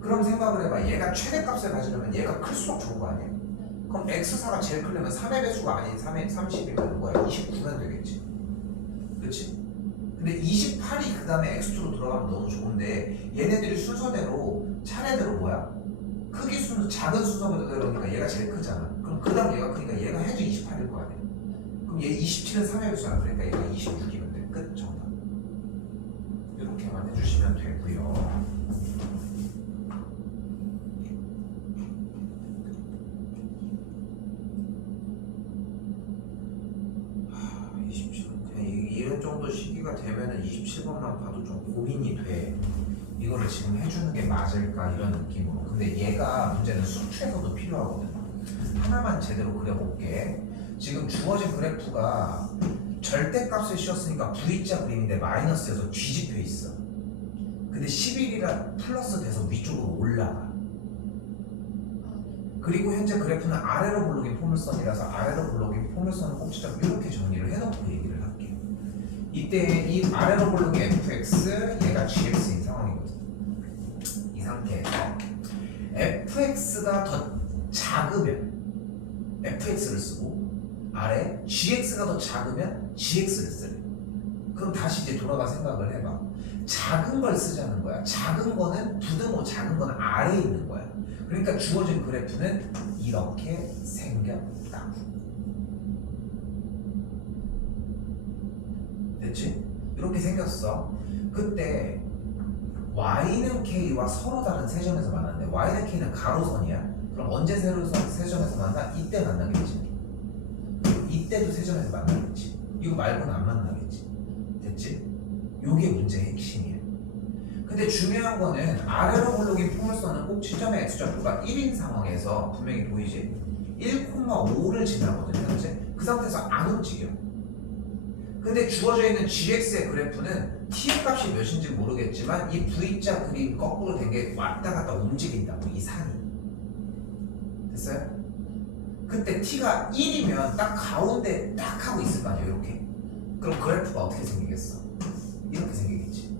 그럼 생각을 해봐. 얘가 최대값을 가지려면 얘가 클수록 좋은 거 아니야? 그럼 x4가 제일 크려면 3의 배수가 아닌 3의 30이면 뭐야? 29면 되겠지. 그치? 근데 28이 그 다음에 x2로 들어가면 너무 좋은데 얘네들이 순서대로 차례대로 뭐야? 크기 순서 작은 순서대로니까 얘가 제일 크잖아. 그럼 그 다음 얘가 크니까 얘가 해도 28일 거 아니야. 그럼 얘 27은 3의 배수야. 그러니까 얘가 26이면 돼. 끝. 정답. 이렇게만 해주시면 되고요. 이런 정도 시기가 되면은 27번만 봐도 좀 고민이 돼. 이거를 지금 해주는 게 맞을까 이런 느낌으로. 근데 얘가 문제는 수투에서도 필요하거든. 하나만 제대로 그려볼게. 지금 주어진 그래프가 절대값을 씌웠으니까 V자 그림인데 마이너스여서 뒤집혀 있어. 근데 11이라 플러스 돼서 위쪽으로 올라가. 그리고 현재 그래프는 아래로 볼록인 포물선이라서 아래로 볼록인 포물선을 꼭지점 이렇게 정리를 해놓고 얘기를 할게. 이때 이 아래로 볼록이 fx, 얘가 gx인 상황이거든. 이 상태에서 fx가 더 작으면 fx를 쓰고 아래 gx가 더 작으면 gx를 쓰래. 그럼 다시 이제 돌아가 생각을 해봐. 작은 걸 쓰자는 거야. 작은 거는 부등호 작은 거는 아래에 있는 거야. 그러니까 주어진 그래프는 이렇게 생겼다. 됐지? 이렇게 생겼어. 그때 y는 k와 서로 다른 세점에서 만났는데 y는 k는 가로선이야. 그럼 언제 세점에서 만나? 이때 만나겠지. 이때도 세점에서 만나겠지. 이거 말고는 안 만나겠지. 됐지? 요게 문제의 핵심이야. 근데 중요한 거는 아래로 볼록인 포물선은 꼭 지점의 x좌표가 1인 상황에서 분명히 보이지? 1,5를 지나거든 현재. 그 상태에서 안 움직여. 근데 주어져 있는 gx의 그래프는 t의 값이 몇인지 모르겠지만 이 v자 그림 거꾸로 된 게 왔다 갔다 움직인다고, 이 산이. 됐어요? 그때 t가 1이면 딱 가운데 딱 하고 있을 거 아니야, 이렇게. 그럼 그래프가 어떻게 생기겠어? 이렇게 생기겠지.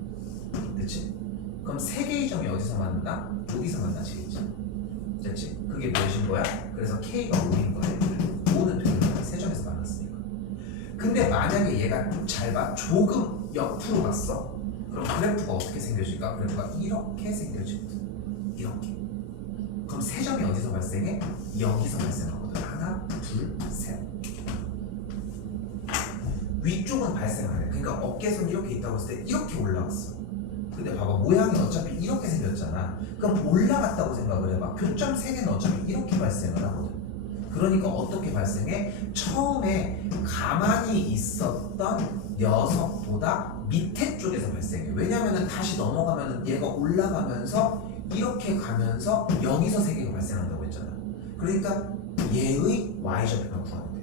됐지? 그럼 세 개의 점이 어디서 만나? 여기서 만나지겠지. 됐지? 그게 무엇인 거야? 그래서 K가 5인 거야. 5는 되는 거야. 세 점에서 만났으니까. 근데 만약에 얘가 잘 봐. 조금 옆으로 갔어. 그럼 그래프가 어떻게 생겨질까? 그래프가 이렇게 생겨지거든. 이렇게. 그럼 세 점이 어디서 발생해? 여기서 발생하거든. 하나, 둘, 셋. 위쪽은 발생 안 해. 그러니까 어깨선 이렇게 있다고 했을 때 이렇게 올라갔어. 근데 봐봐, 모양이 어차피 이렇게 생겼잖아. 그럼 올라갔다고 생각을 해봐. 교점 3개는 어차피 이렇게 발생을 하거든. 그러니까 어떻게 발생해? 처음에 가만히 있었던 녀석보다 밑에 쪽에서 발생해. 왜냐면은 다시 넘어가면은 얘가 올라가면서 이렇게 가면서 여기서 3개가 발생한다고 했잖아. 그러니까 얘의 y좌표가 구하면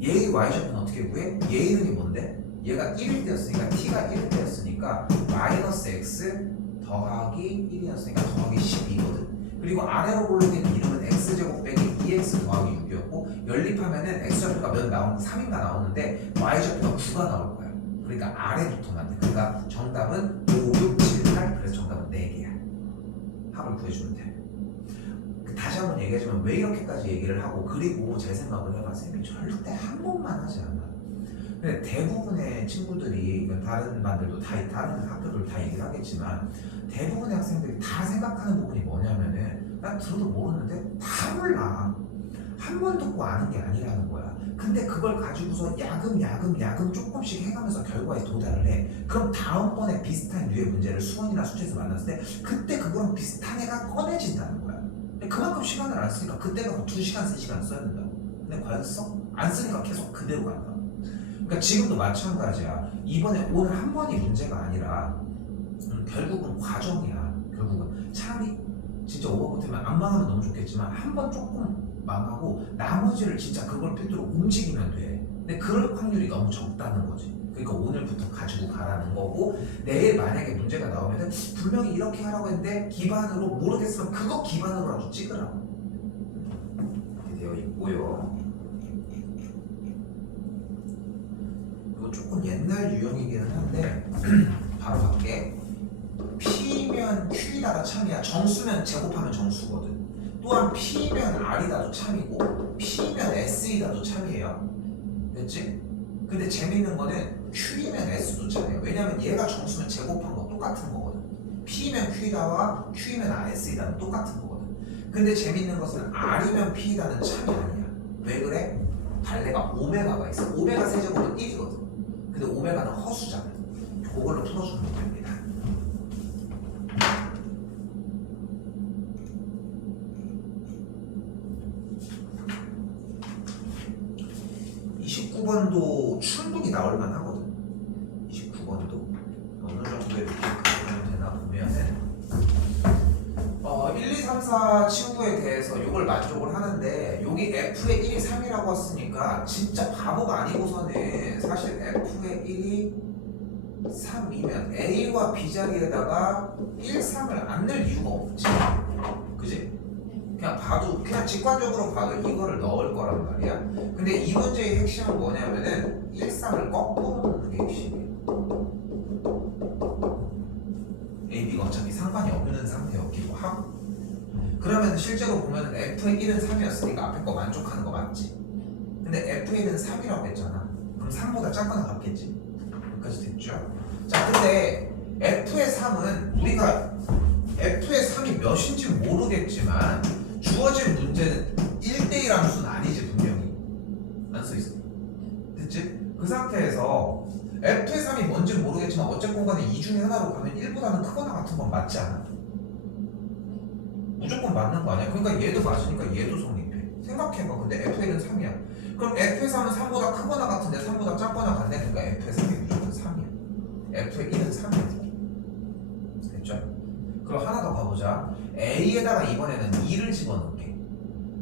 돼. 얘의 y좌표는 어떻게 구해? 얘 이름이 뭔데? 얘가 1일 때였으니까 t가 1일 때였으니까 마이너스 x 더하기 1이었으니까 더하기 12거든. 그리고 아래로 볼록인 이름은 x제곱 빼기 2x 더하기 6이었고 연립하면은 x좌표가 몇 나오는 3인가 나오는데 y좌표가 9가 나올 거야. 그러니까 아래부터만 돼. 그러니까 정답은 5, 6, 7, 8. 그래서 정답은 4개야. 합을 구해주면 돼. 다시 한번 얘기하지만 왜 이렇게까지 얘기를 하고, 그리고 제 생각을 해봐. 쌤이 절대 한 번만 하지 않아. 근데 대부분의 친구들이, 다른 반들도 다, 다른 학교들 다 얘기를 하겠지만 대부분의 학생들이 다 생각하는 부분이 뭐냐면은, 난 들어도 모르는데 다 몰라. 한 번 듣고 아는 게 아니라는 거야. 근데 그걸 가지고서 야금 조금씩 해가면서 결과에 도달을 해. 그럼 다음번에 비슷한 류의 문제를 수원이나 수지에서 만났을 때 그때 그거랑 비슷한 애가 꺼내진다는 거야. 근데 그만큼 시간을 안 쓰니까 그때가 2시간, 3시간 써야 된다고. 근데 과연 써? 안 쓰니까 계속 그대로 간다. 그러니까 지금도 마찬가지야. 이번에 오늘 한 번이 문제가 아니라 결국은 과정이야. 결국은 차라리 진짜 오버버티면 안 망하면 너무 좋겠지만 한 번 조금 망하고 나머지를 진짜 그걸 필두로 움직이면 돼. 근데 그럴 확률이 너무 적다는 거지. 그러니까 오늘부터 가지고 가라는 거고, 내일 만약에 문제가 나오면 분명히 이렇게 하라고 했는데 기반으로 모르겠으면 그거 기반으로라도 찍으라고 이렇게 되어 있고요. 이거 조금 옛날 유형이기는 한데 바로 갈게. P면 Q이다가 참이야. 정수면 제곱하면 정수거든. 또한 P면 R이다도 참이고 P면 S이다도 참이에요. 됐지? 근데 재밌는 거는 Q이면 S도 참이에요. 왜냐면 얘가 정수면 제곱한 거 똑같은 거거든. P면 Q이다와 Q이면 S이다는 똑같은 거거든. 근데 재밌는 것은 R이면 P이다는 참이 아니야. 왜 그래? 달래가 오메가가 있어. 오메가 세제곱은 1이거든. 근데 오메가는 허수잖아. 그걸로 풀어주면 됩니다. (29번도) 충분히 나올만 하거든. 29번도 어느 정도의 느낌이 되나 보면은 1, 2, 3, 4, 이산화 친구에 대해서 이걸 만족을 하는데 여기 F의 1이 3이라고 했으니까 진짜 바보가 아니고서는 사실 F의 1이 3이면 A와 B 자리에다가 1, 3을 안 넣을 이유가 없지. 그지? 그냥 봐도 그냥 직관적으로 봐도 이거를 넣을 거란 말이야. 근데 이 문제의 핵심은 뭐냐면은 1, 3을 거꾸로 넣는 게 핵심이야. A, B가 어차피 상관이 없는 상태였기도 하고. 그러면 실제로 보면은 F의 1은 3이었으니까 앞에 거 만족하는 거 맞지? 근데 F의 1은 3이라고 했잖아. 그럼 3보다 작거나 같겠지? 여기까지 됐죠? 자, 근데 F의 3은 우리가 F의 3이 몇인지 모르겠지만 주어진 문제는 1대1 함수는 아니지 분명히. 안 써있어. 됐지? 그 상태에서 F의 3이 뭔지는 모르겠지만 어쨌건 간에 이 중에 하나로 가면 1보다는 크거나 같은 건 맞지 않아? 무조건 맞는 거 아니야? 그러니까 얘도 맞으니까 얘도 성립해. 생각해봐. 근데 F의 1은 3이야. 그럼 F의 3은 3보다 크거나 같은데 3보다 작거나 같네? 그러니까 F의 3이 무조건 3이야. F의 1은 3이야. 됐죠? 그럼 하나 더 가보자. A에다가 이번에는 2를 집어넣을게.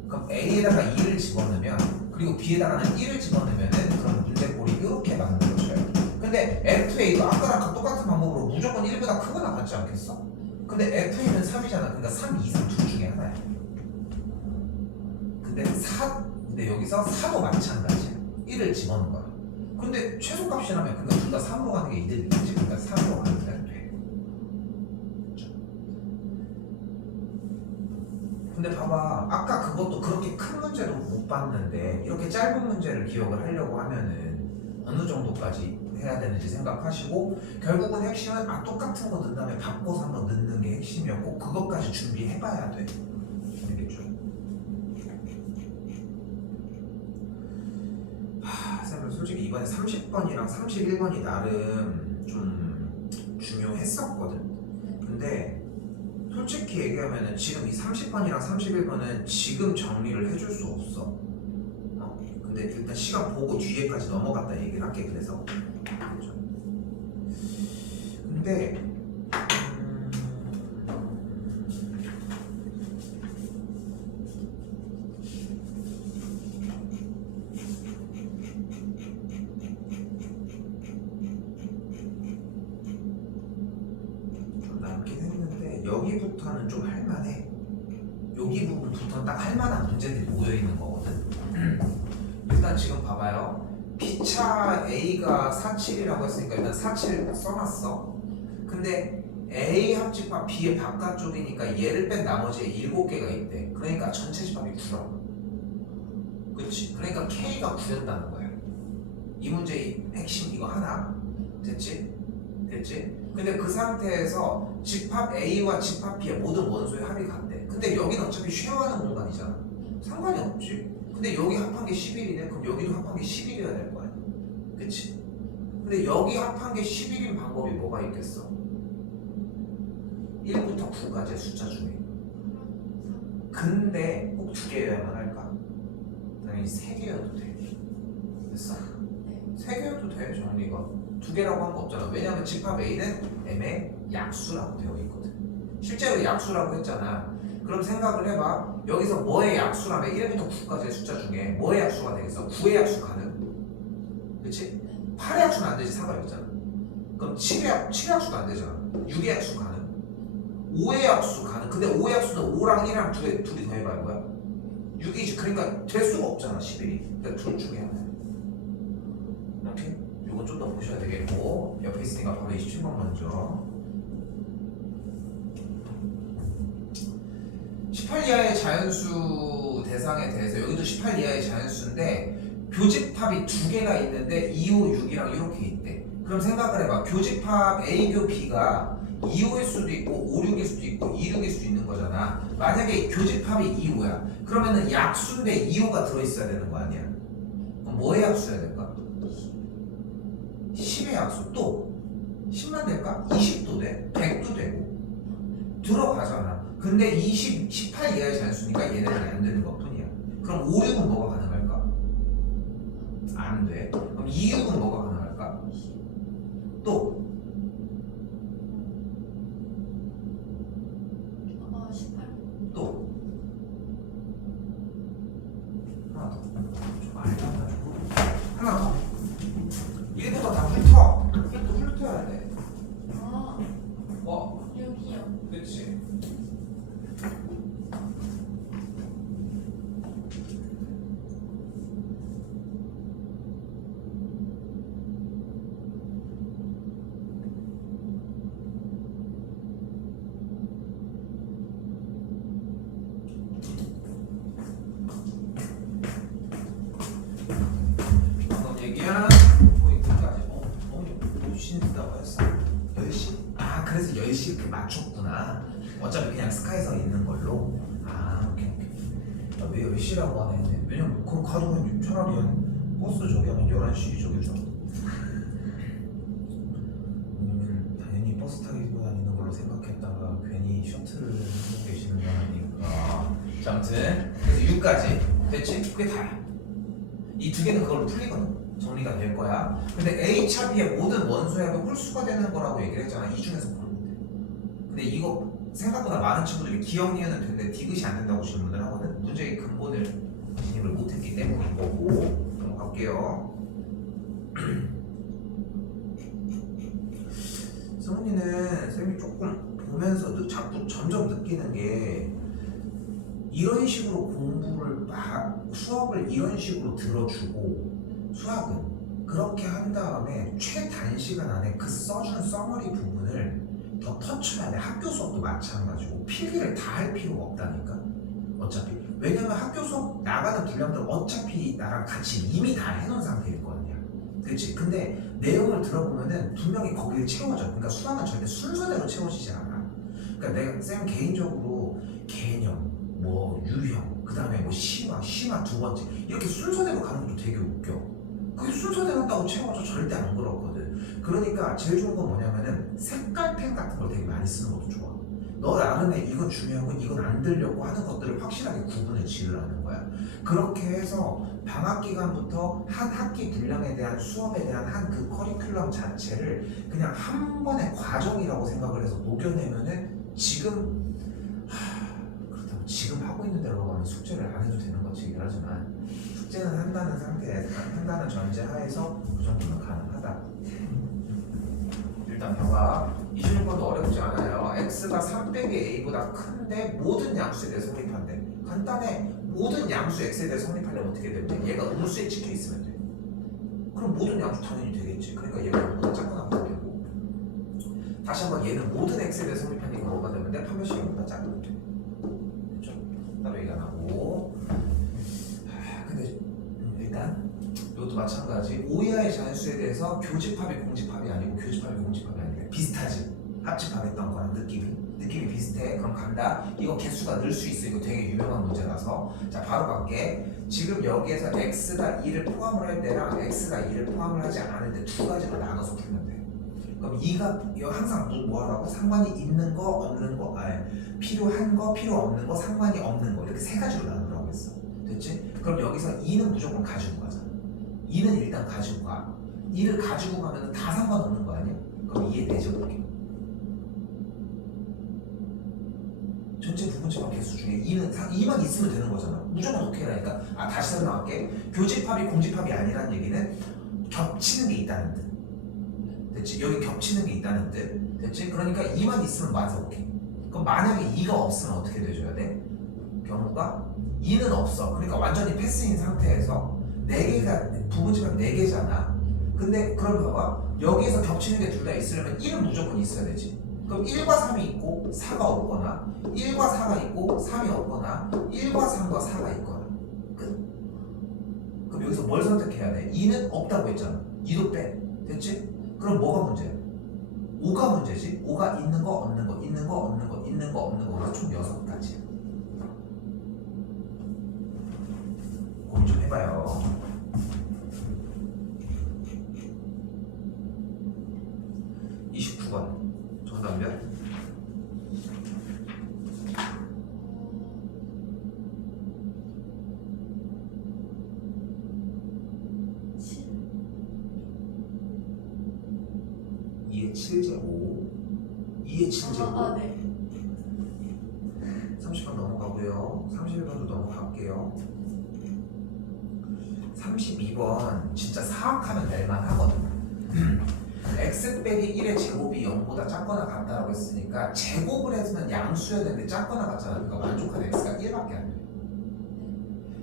그럼 A에다가 2를 집어넣으면 그리고 B에다가는 1을 집어넣으면은 그럼 문제꼴이 이렇게 만들어져요. 근데 FA도 아까랑 똑같은 방법으로 무조건 1보다 크거나 같지 않겠어? 근데 FA는 3이잖아. 그러니까 3 이상 둘 중에 하나야. 근데 여기서 4도 마찬가지야. 1을 집어넣은 거야. 근데 최소값이라면 그러니까 둘 다 3으로 가는 게 이득이겠지. 그러니까 3으로 가는 게 돼. 근데 봐봐. 아까 그것도 그렇게 큰 문제도 못 봤는데 이렇게 짧은 문제를 기억을 하려고 하면은 어느 정도까지 해야 되는지 생각하시고 결국은 핵심은 똑같은 거 넣은 다음에 바꿔서 한번 넣는 게 핵심이었고 그것까지 준비해봐야 돼. 알겠죠? 쌤은 솔직히 이번에 30번이랑 31번이 나름 좀 중요했었거든. 근데 솔직히 얘기하면은 지금 이 30번이랑 31번은 지금 정리를 해줄 수 없어. 근데 일단 시간 보고 뒤에까지 넘어갔다 얘기를 할게. 그래서 그렇죠. 근데 좀 남긴 했는데 여기부터는 좀 할만해. 여기 부분부터 딱 할만한 문제들이 모여있는 거거든. 일단 지금 봐봐요. B차 A가 47이라고 했으니까 일단 47 써놨어. 근데 A 합집합 B의 바깥쪽이니까 얘를 뺀 나머지에 7개가 있대. 그러니까 전체 집합이 9라고. 그렇지? 그러니까 K가 9였다는 거야. 이 문제의 핵심 이거 하나. 됐지? 됐지? 근데 그 상태에서 집합 A와 집합 B의 모든 원소의 합이 같대. 근데 여기는 어차피 쉐어하는 공간이잖아. 상관이 없지. 근데 여기 합한 게 11이네. 그럼 여기도 합한 게 11이어야 될 거야. 그치? 근데 여기 합한 게 11인 방법이 뭐가 있겠어? 1부터 9까지의 숫자 중에. 근데 꼭 2개여야만 할까? 당연히 3개여도 돼. 됐어? 3개여도 돼, 정리가. 2개라고 한 거 없잖아. 왜냐면 집합 A는 M의 약수라고 되어 있거든. 실제로 약수라고 했잖아. 그럼 생각을 해봐. 여기서 뭐의 약수라면 1부터 9까지의 숫자 중에 뭐의 약수가 되겠어? 9의 약수 가능? 그치? 8의 약수는 안 되지, 4가 없잖아. 그럼 7의 약수도 안 되잖아. 6의 약수 가능? 5의 약수 가능? 근데 5의 약수는 5랑 1이랑 둘이 더해봐야 뭐야? 6이지. 그러니까 될 수가 없잖아, 11이. 그러니까 둘 중에 하나야. 오케이? 이건 좀 더 보셔야 되겠고 옆에 있으니까 바로 27번 먼저. 18 이하의 자연수 대상에 대해서 여기도 18 이하의 자연수인데 교집합이 2개가 있는데 2, 5, 6이랑 이렇게 있대. 그럼 생각을 해봐. 교집합 A교 B가 2, 5일 수도 있고 5, 6일 수도 있고 2, 6일 수도 있는 거잖아. 만약에 교집합이 2, 5야. 그러면은 약수인데 2, 5가 들어있어야 되는 거 아니야. 그럼 뭐의 약수여야 될까? 10의 약수. 또 10만 될까? 20도 돼. 100도 되고 들어가잖아. 근데 18 이하의 자연수니까 얘네들이 안 되는 것 뿐이야. 그럼 5, 6은 뭐가 가능할까? 안 돼. 그럼 2, 6은 뭐가 가능할까? 또 18. 또 그치? 방금 얘기한 포인트까지 너무 신다고 했어. 10시? 아 그래서 10시 이렇게 맞췄구나. 어차피 그냥 스카이서 있는 걸로. 아 오케이. 야, 왜 10시라고 하네. 왜냐면 그럼 가족은 차라리 버스 저기 하면 11시 저기죠. 왜냐면 당연히 버스 타고 다니는 걸로 생각했다가 괜히 셔틀을 하고 계시는 거니까. 자 아무튼 그래서 6까지 됐지? 그게 다야. 이 두 개는 그걸로 풀리거든. 정리가 될 거야. 근데 A차 B의 모든 원소합이 홀수가 되는 거라고 얘기를 했잖아. 이 중에서 고르면 돼. 근데 이거 생각보다 많은 친구들이 기억 니은은 되는데 디귿이 안 된다고 질문을 하거든. 문제의 근본을 진입을 못했기 때문인 거고. 넘어갈게요. 승훈이는 쌤이 조금 보면서 자꾸 점점 느끼는 게 이런 식으로 공부를 막 수업을 이런 식으로 들어주고 수학은 그렇게 한 다음에 최단시간 안에 그 써준 써머리 부분을 더 터쳐야 돼. 학교 수업도 마찬가지고 필기를 다 할 필요가 없다니까. 어차피 왜냐면 학교 수업 나가는 분량들 어차피 나랑 같이 이미 다 해놓은 상태일 거 아니야. 그치? 근데 내용을 들어보면은 분명히 거기를 채워져. 그러니까 수학은 절대 순서대로 채워지지 않아. 그러니까 내가 쌤 개인적으로 개념 뭐 유형, 그 다음에 뭐 심화 두 번째 이렇게 순서대로 가는 것도 되게 웃겨. 그게 순서대로 한다고 채워져 절대 안 그렇거든. 그러니까 제일 좋은 건 뭐냐면은 색깔펜 같은 걸 되게 많이 쓰는 것도 좋아. 너 나름의 이건 중요하고 이건 안 들려고 하는 것들을 확실하게 구분을 지으라는 거야. 그렇게 해서 방학 기간부터 한 학기 분량에 대한 수업에 대한 한 그 커리큘럼 자체를 그냥 한 번의 과정이라고 생각을 해서 녹여내면은 지금 하고 있는 대로 가면 숙제를 안 해도 되는 것이긴 하지만 숙제는 한다는 전제 하에서 그 정도는 가능하다. 일단 봐봐. 26번도 어렵지 않아요. x가 3 빼기 a보다 큰데 모든 양수에 대해 성립한대. 간단해. 모든 양수 x에 대해 성립하려면 어떻게 되면 돼? 얘가 음수에 찍혀 있으면 돼. 그럼 모든 양수 당연히 되겠지. 그러니까 얘가 보다 작거나 같다 되고. 다시 한번 얘는 모든 x에 대해 성립하니까 뭐가 되면 돼? 판별식이 보다 작으면 돼. 따로 얘기 안 하고. 근데 일단 이것도 마찬가지. 5 이하의 자연수에 대해서 교집합이 공집합이 아니고 교집합이 공집합이 아니라 비슷하지. 합집합했던 거랑 느낌이 비슷해. 그럼 간다. 이거 개수가 늘 수 있어. 이거 되게 유명한 문제라서. 자 바로 갈게. 지금 여기에서 x가 2를 포함을 할 때랑 x가 2를 포함을 하지 않을 때 두 가지로 나눠서 풀면 돼. 그럼 이거 항상 뭐라고? 상관이 있는 거, 없는 거, 필요한 거, 필요 없는 거, 상관이 없는 거 이렇게 세 가지로 나누라고 했어. 됐지? 그럼 여기서 2는 무조건 가지고 가자. 2는 일단 가지고 가. 2를 가지고 가면 다 상관없는 거 아니야? 그럼 2에 내줘볼게. 전체 부분집합 개수 중에 2만 있으면 되는 거잖아. 무조건 오케이라니까. 다시 설명할게. 교집합이 공집합이 아니라는 얘기는 겹치는 게 있다는 뜻. 됐지? 여기 겹치는 게 있다는 뜻. 됐지? 그러니까 2만 있으면 완성 오케이. 그럼 만약에 2가 없으면 어떻게 돼줘야 돼? 경우가 2는 없어. 그러니까 완전히 패스인 상태에서 4개가 부분집합 4개잖아. 근데 그럼 봐봐. 여기에서 겹치는 게 둘 다 있으려면 1은 무조건 있어야 되지. 그럼 1과 3이 있고 4가 없거나 1과 4가 있고 3이 없거나 1과 3과 4가 있거나 끝. 그럼 여기서 뭘 선택해야 돼? 2는 없다고 했잖아. 2도 빼. 됐지? 그럼 뭐가 문제야? 5가 문제지? 5가 있는 거 없는 거 있는 거 없는 거 있는 거 없는 거가 총 6가지야. 고민 좀 해봐요. 정답 몇? (2의 7제곱) 2의 7제곱 네. 30번 넘어가고요. 31번도 넘어갈게요. 32번 진짜 사악하면 낼만 하거든. x 빼기 1의 제곱이 0보다 작거나 같다라고 했으니까 제곱을 했으면 양수여야 되는데 작거나 같잖아. 그러니까 만족한 x가 1밖에 안 돼.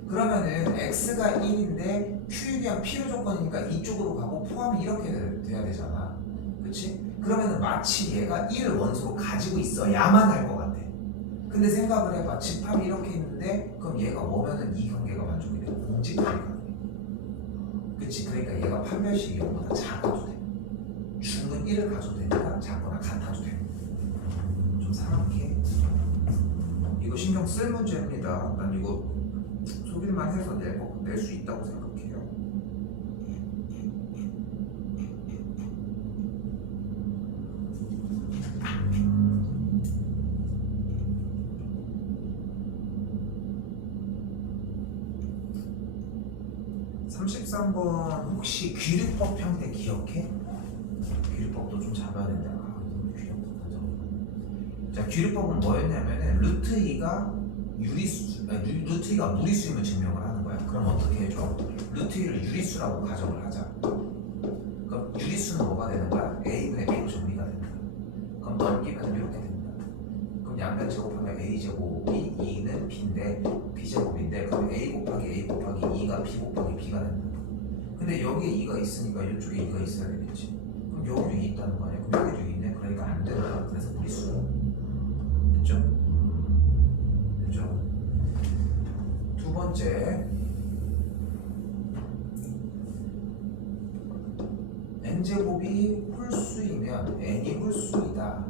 그러면은 x가 1인데 q에 대한 필요 조건이니까 이쪽으로 가고 포함이 이렇게 돼야 되잖아. 그치? 그러면은 마치 얘가 1을 원소로 가지고 있어야만 할 것 같아. 근데 생각을 해봐. 집합이 이렇게 있는데 그럼 얘가 뭐면은 이 관계가 만족이 돼? 공집합이 가능해. 그치? 그러니까 얘가 판별식이 0보다 작아도 돼. 중은 1을 가져도 되니까 작거나 같아도 돼. 좀 사납게. 이거 신경 쓸 문제입니다. 난 이거 소빌만 해서 낼 수 있다고 생각해요. (33번) 혹시 귀류법 형태 기억해? 귀류법도 좀 잡아야 된다. 자, 귀류법은 뭐였냐면은 루트 2가 루트 2가 무리수임을 증명을 하는 거야. 그럼 어떻게 해줘? 루트 2를 유리수라고 가정을 하자. 그럼 유리수는 뭐가 되는 거야? a분의 b로 정리가 되는 거야. 그럼 넘기면 이렇게 됩니다. 그럼 양변 제곱하면 a 제곱이 2는 b인데 b 제곱인데 그럼 a 곱하기 a 곱하기 2가 b 곱하기 b가 된다. 근데 여기에 2가 있으니까 이쪽에 2가 있어야 되겠지. 그럼 여기도 2 있다는 거 아니야? 그럼 여기도 2 있네. 그러니까 안 된다. 그래서 무리수. 됐죠? 됐죠? 두 번째, n제곱이 홀수이면 n이 홀수이다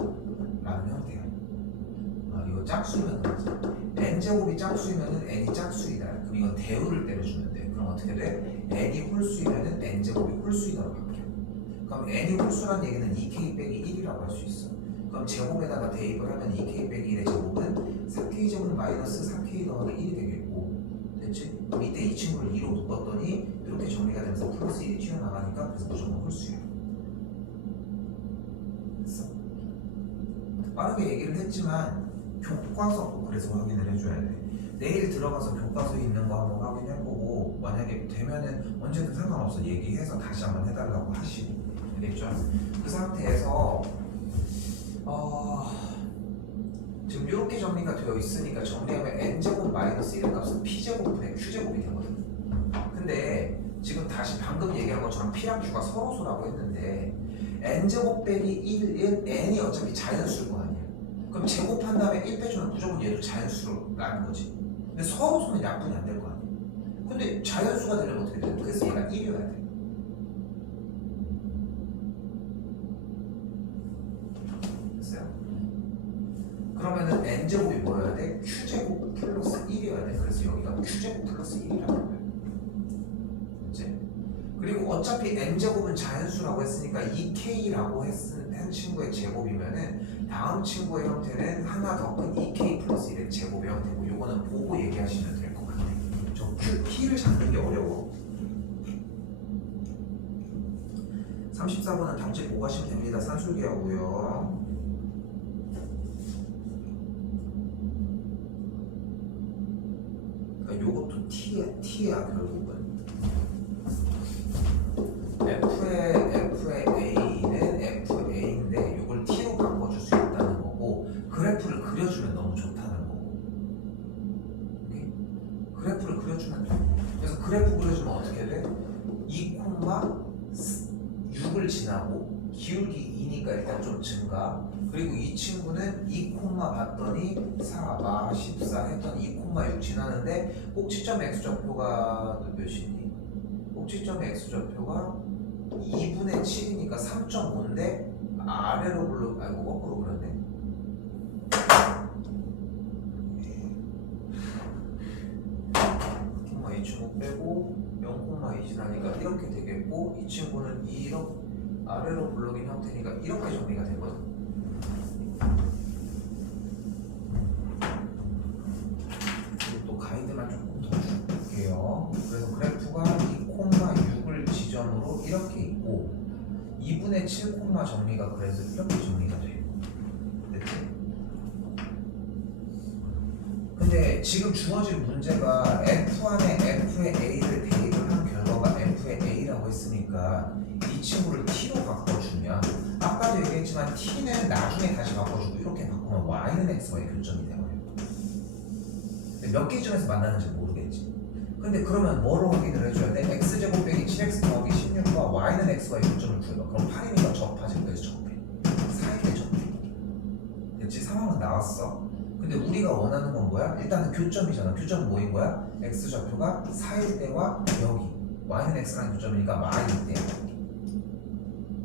라는 형태야. 이거 짝수면 그러지. n제곱이 짝수이면 n이 짝수이다. 그럼 이건 대우를 때려주면 돼. 그럼 어떻게 돼? n이 홀수이면 n제곱이 홀수이다로 바뀌어. 그럼 n이 홀수란 얘기는 2k 빼기 1이라고 할 수 있어. 그럼 제곱에다가 대입을 하면 2k 빼기 1의 제곱은 4k 제곱은 마이너스 4k 더하기 1이 되겠고, 됐지? 그럼 이때 이 친구를 2로 묶었더니 이렇게 정리가 되면서 플러스 1이 튀어나가니까 그래서 무조건 홀수야. 됐어? 빠르게 얘기를 했지만 교과서 꼭 그래서 확인을 해줘야 돼. 내일 들어가서 교과서에 있는 거 한번 확인해보고 만약에 되면은 언제든 상관없어. 얘기해서 다시 한번 해달라고 하시고. 알겠죠? 그 상태에서 지금 이렇게 정리가 되어 있으니까 정리하면 n제곱 마이너스 1의 값은 p제곱분의 q제곱이 되거든. 근데 지금 다시 방금 얘기한 것처럼 p랑 q가 서로소라고 했는데 n제곱 빼기 1은 n이 어차피 자연수일 거 아니야. 그럼 제곱한 다음에 1 빼주면 무조건 얘도 자연수라는 거지. 근데 서로소는 약분이 안 될 거 아니야. 근데 자연수가 되려면 어떻게 돼? 그래서 얘가 1이어야 돼. 그러면은 n제곱이 뭐여야 돼? q제곱 플러스 1이어야 돼. 그래서 여기가 q제곱 플러스 1이라는 거야. 그치? 그리고 어차피 n제곱은 자연수라고 했으니까 2k라고 한 친구의 제곱이면은 다음 친구의 형태는 하나 더 큰 2k 플러스 1의 제곱의 형태고, 요거는 보고 얘기하시면 될 것 같아. 저 p를 찾는 게 어려워. 34번은 답지 보고 하시면 됩니다. 산술기하고요. 요것도 T야 결국은. F의 A는 FA인데 요걸 T로 바꿔줄 수 있다는 거고, 그래프를 그려주면 너무 좋다는 거고. 오케이? 그래프를 그려주면 돼. 그래서 그래프 그려주면 어떻게 돼? 2,6을 지나고 기울기 2니까 일단 좀 증가. 그리고 이 친구는 2, 봤더니 4, 14 했더니 2,6 지나는데 꼭지점 x좌표가 몇이니? 꼭지점 x좌표가 2분의 7이니까 3.5인데 아래로 거꾸로 그렸네. 이 친구 빼고 0,2 지나니까 이렇게 되겠고, 이 친구는 이렇게 아래로 블록인 형태니까 이렇게 정리가 되거든. 그리고 또 가이드만 조금 더 줄게요. 그래서 그래프가 2,6을 지점으로 이렇게 있고 2분의 7, 정리가 그래서 이렇게 정리가 돼요. 됐지? 근데 지금 주어진 문제가 F 안에 F의 A를 대입을 한 결과가 F의 A라고 했으니까 이 친구를 T로 바꿔주면 교점이야. 아까도 얘기했지만 t는 나중에 다시 바꿔주고 이렇게 바꾸면 y는 x와의 교점이 돼버려. 근데 몇 기점에서 만나는지 모르겠지. 근데 그러면 뭐로 확인을 해줘야 돼? x제곱 빼기 7x 더하기 16과 y는 x와의 교점을 구해봐. 그럼 8이니까 접하지. 그래서 접해. 4일에 접해. 됐지? 상황은 나왔어. 근데 우리가 원하는 건 뭐야? 일단은 교점이잖아. 교점은 뭐인 거야? x좌표가 4일 때와 여기 y는 x라는 교점이니까 마일 때야.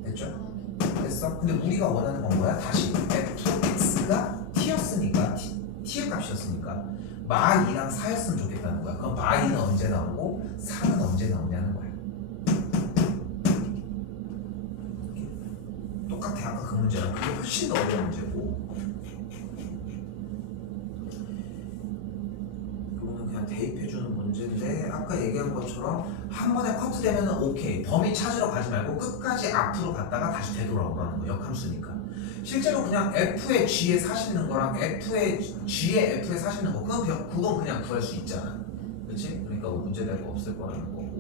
됐죠? 됐어? 근데 우리가 원하는 건 뭐야? 다시 fx가 t였으니까 t의 값이었으니까 마2랑 4였으면 좋겠다는 거야. 그럼 마2는 언제 나오고 4는 언제 나오냐는 거야. 똑같아. 아까 그 문제랑 그게 훨씬 더 어려운 문제고, 이거는 그냥 대입해주는 문제인데 아까 얘기한 것처럼 한 번에 커트되면 오케이. 범위 찾으러 가지 말고 끝까지 앞으로 갔다가 다시 되돌아오라는 거. 역함수니까. 실제로 그냥 f의 g에 사시는 거랑 f의 g에 f에 사시는 거 그건 그냥 구할 수 있잖아. 그렇지? 그러니까 문제 될 거 없을 거라는 거고.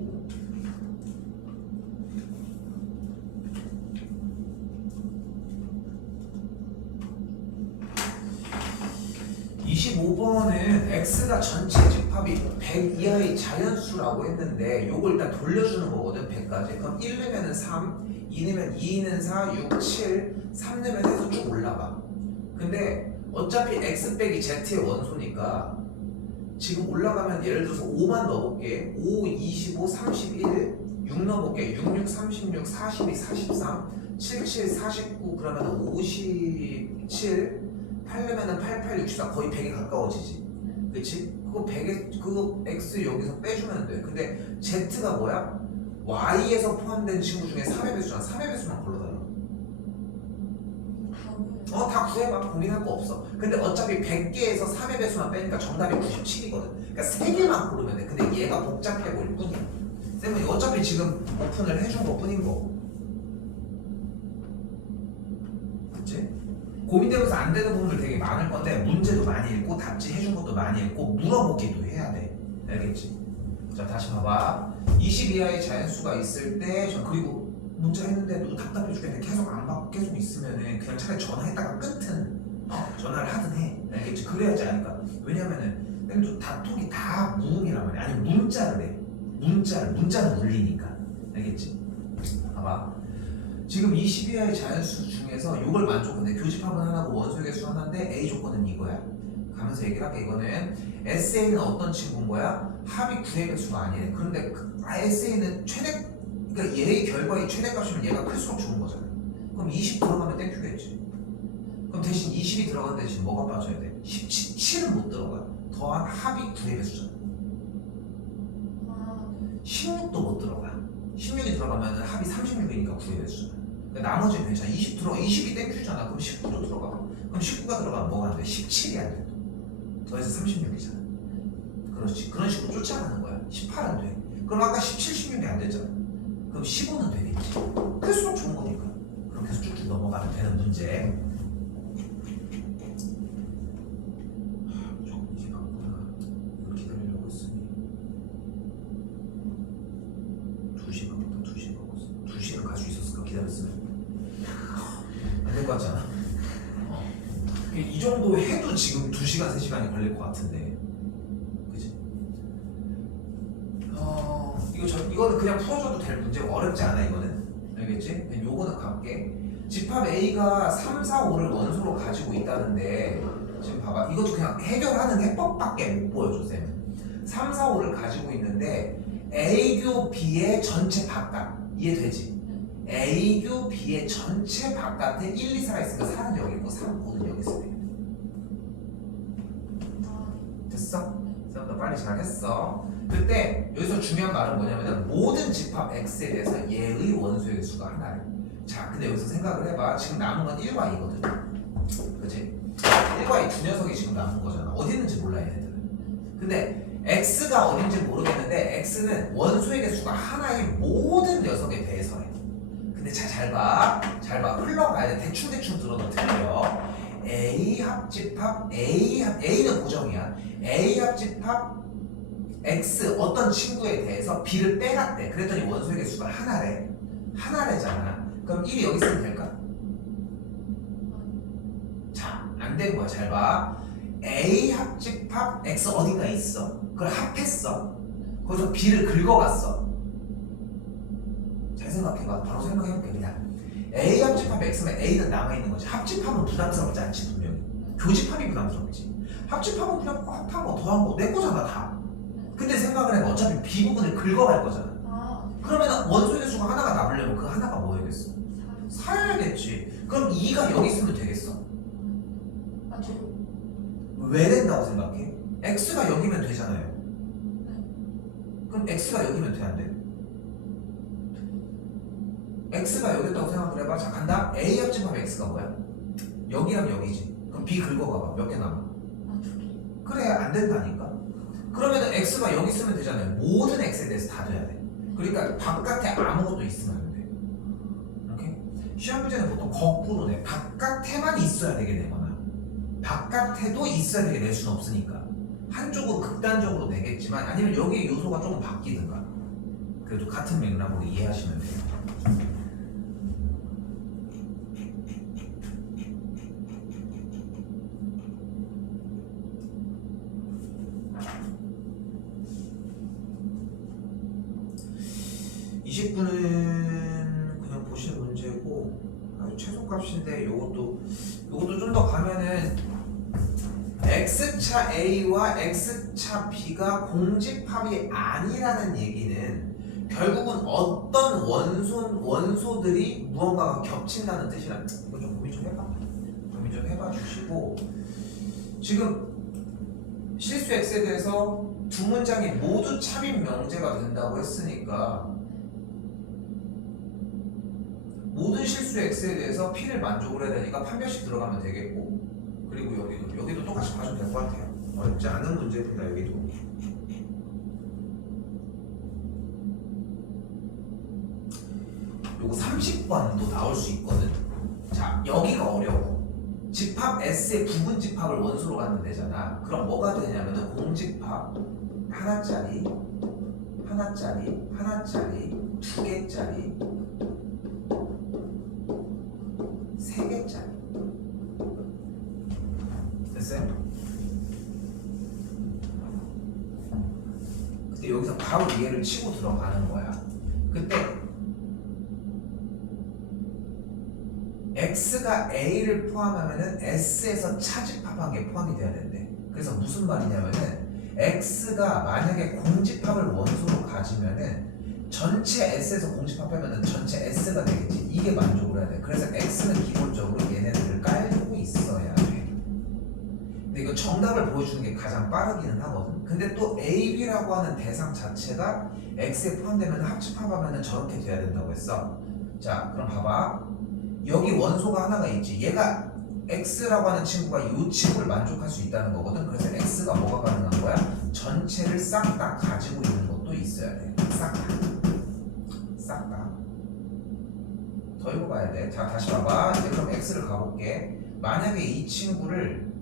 25번은 x가 전체 집합이 100 이하의 자연수라고 했는데 요걸 일단 돌려주는 거거든. 100까지. 그럼 1 넣으면 3, 2 넣으면 2, 2는 4, 6, 7, 3 넣으면 해서 쭉 올라가. 근데 어차피 x 빼기 z의 원소니까 지금 올라가면 예를 들어서 5만 넣어볼게. 5, 25, 31, 6 넣어볼게. 6, 6, 36, 42, 43, 7, 7, 49 그러면 57, 8 넣으면 88, 64 거의 100에 가까워지지. 그치? 그거 100에 그거 x 여기서 빼주면 돼. 근데 z가 뭐야? y에서 포함된 친구 중에 3의 배수잖아. 3의 배수만 골라달라. 다 구해봐. 고민할 거 없어. 근데 어차피 100개에서 3의 배수만 빼니까 정답이 97이거든. 그러니까 3개만 고르면 돼. 근데 얘가 복잡해 보일 뿐이야. 쌤은 어차피 지금 오픈을 해준 것 뿐인 거고. 그치? 고민되면서 안 되는 부분들 되게 많을 건데 문제도 많이 읽고 답지 해준 것도 많이 읽고 물어보기도 해야 돼. 알겠지? 자, 다시 봐봐. 20 이하의 자연수가 있을 때 그리고 문제 했는데 너 답답해 죽겠는데 계속 안 받고 계속 있으면은 그냥 차라리 전화했다가 끝은 전화를 하든 해. 알겠지? 그래야지 아니까. 왜냐면은 또 답톡이 다 무음이란 말이야. 아니 문자를 해. 문자는 울리니까. 알겠지? 봐봐. 지금 20 이하의 자연수 중에서 이걸 만족한데 교집합은 하나고 원소의 개수 하나인데 A 조건은 이거야. 가면서 얘기를 할게. 이거는 SA는 어떤 친구인 거야? 합이 9의 개수가 아니래. 그런데 SA는 최대, 그러니까 얘의 결과의 최대값이면 얘가 클수록 좋은 거잖아. 그럼 20 들어가면 땡큐겠지. 그럼 대신 20이 들어간 대신 뭐가 빠져야 돼? 17은 못 들어가. 더한 합이 9의 개수잖아. 16도 못 들어가. 16이 들어가면 합이 36이니까 9의 개수잖아. 그러니까 나머지는 괜찮아. 20이 땡큐잖아. 그럼 19도 들어가. 그럼 19가 들어가면 뭐가 안 돼? 17이 안 돼. 더해서 36이잖아. 그렇지. 그런 식으로 쫓아가는 거야. 18은 돼. 그럼 아까 17, 16이 안 됐잖아. 그럼 15는 되겠지. 클수록 좋은 거니까. 그렇게 해서 쭉쭉 넘어가면 되는 문제. 조금 이제 바쁘나. 이걸 기다리려고 했으니 2시에 바꿨다. 2시에 바꿨어. 2시에 갈 수 있었을까? 기다렸으면 안 될 것 같지 않아? 이 정도 해도 지금 2시간, 3시간이 걸릴 것 같은데. 그치? 이거는 그냥 풀어줘도 될 문제. 어렵지 않아 이거는. 알겠지? 요거는 갈게. 집합 A가 3, 4, 5를 원소로 가지고 있다는데 지금 봐봐. 이것도 그냥 해결하는 해법밖에 못 보여줘 쌤은. 3, 4, 5를 가지고 있는데 A교 B의 전체 바깥. 이해되지? A교 B의 전체 바깥에 1, 2, 4가 있으니까 4는 여기 있고 3, 5는 여기 있어야 돼. 됐어? 쌤도 빨리 잘했어. 그때 여기서 중요한 말은 뭐냐면 모든 집합 X에 대해서 얘의 원소의 개수가 하나래. 자, 근데 여기서 생각을 해봐. 지금 남은 건 1과 2거든. 그치? 1과 2 두 녀석이 지금 남은 거잖아. 어디 있는지 몰라 얘네들은. 근데 X가 어딘지 모르겠는데 X는 원소의 개수가 하나의 모든 녀석에 대해서래. 근데 잘 봐. 흘러가야 돼. 대충 들어도 틀려. A 합집합 A는 고정이야. A 합집합 X 어떤 친구에 대해서 B를 빼갔대. 그랬더니 원소의 개수가 하나래잖아. 그럼 1이 여기 있으면 될까? 자, 안 되는 거야. 잘 봐. A 합집합 X 어딘가에 있어. 그걸 합했어. 거기서 B를 긁어갔어. 잘 생각해봐. 바로 생각해볼게 그냥. A 합집합 X면 A는 남아있는 거지. 합집합은 부담스럽지 않지 분명히. 교집합이 부담스럽지. 합집합은 그냥 합한 거 더한 거 내 거잖아 다. 근데 생각을 해봐. 어차피 B 부분을 긁어갈 거잖아. 그러면 원소의 수가 하나가 남으려면 그 하나가 뭐야겠어? 4야겠지. 그럼 2가 여기 있으면 되겠어? 왜 된다고 생각해? X가 여기면 되잖아요. 그럼 X가 여기면 돼, 안 돼? X가 여기였다고 생각을 해봐. 자, 간다. A 합집합 X가 뭐야? 여기랑 여기지. 그럼 B 긁어가봐. 몇 개 남아? 그래, 안 된다니까. 그러면 X가 여기 있으면 되잖아요. 모든 X에 대해서 다 돼야 돼. 그러니까 바깥에 아무것도 있으면 안 돼. 오케이? 시험 문제는 보통 거꾸로 내. 바깥에만 있어야 되게 되거나 바깥에도 있어야 되게 낼 수는 없으니까 한쪽으로 극단적으로 내겠지만 아니면 여기에 요소가 조금 바뀌든가 그래도 같은 맥락으로 이해하시면 돼요. (20분은) 그냥 보실 문제고 아주 최소값인데 요것도 좀 더 가면은 X차 A와 X차 B가 공집합이 아니라는 얘기는 결국은 어떤 원소들이 무언가가 겹친다는 뜻이라는. 이거 좀 고민 좀 해봐 주시고 지금 실수 X에 대해서 두 문장이 모두 차빈 명제가 된다고 했으니까 모든 실수 X에 대해서 P를 만족을 해야 되니까 판별식 들어가면 되겠고 그리고 여기도 똑같이 봐주면 될 것 같아요. 어렵지 않은 문제입니다. 여기도 요거 30번도 나올 수 있거든. 자, 여기가 어려워. 집합 S의 부분 집합을 원소로 갖는 데잖아. 그럼 뭐가 되냐면은 공집합 하나짜리, 두 개짜리, 세 개짜리. 됐어요? 근데 여기서 바로 얘를 치고 들어가는 거야. 그때 X가 A를 포함하면은 S에서 차집합한 게 포함이 돼야 된대. 그래서 무슨 말이냐면은 X가 만약에 공집합을 원소로 가지면은 전체 S에서 공집합하면은 전체 S가 되겠지. 이게 만족을 해야 돼. 그래서 X는 기본적으로 얘네들을 깔고 있어야 돼. 근데 이거 정답을 보여주는 게 가장 빠르기는 하거든. 근데 또 A, B라고 하는 대상 자체가 X에 포함되면 합집합하면은 저렇게 돼야 된다고 했어. 자, 그럼 봐봐. 여기 원소가 하나가 있지. 얘가 X라고 하는 친구가 이 친구를 만족할 수 있다는 거거든. 그래서 X가 뭐가 가능한 거야? 전체를 싹 다 가지고 있는 것도 있어야 돼. 싹 다. 더 읽어봐야 돼. 자, 다시 봐봐. 이제 그럼 X를 가볼게. 만약에 이 친구를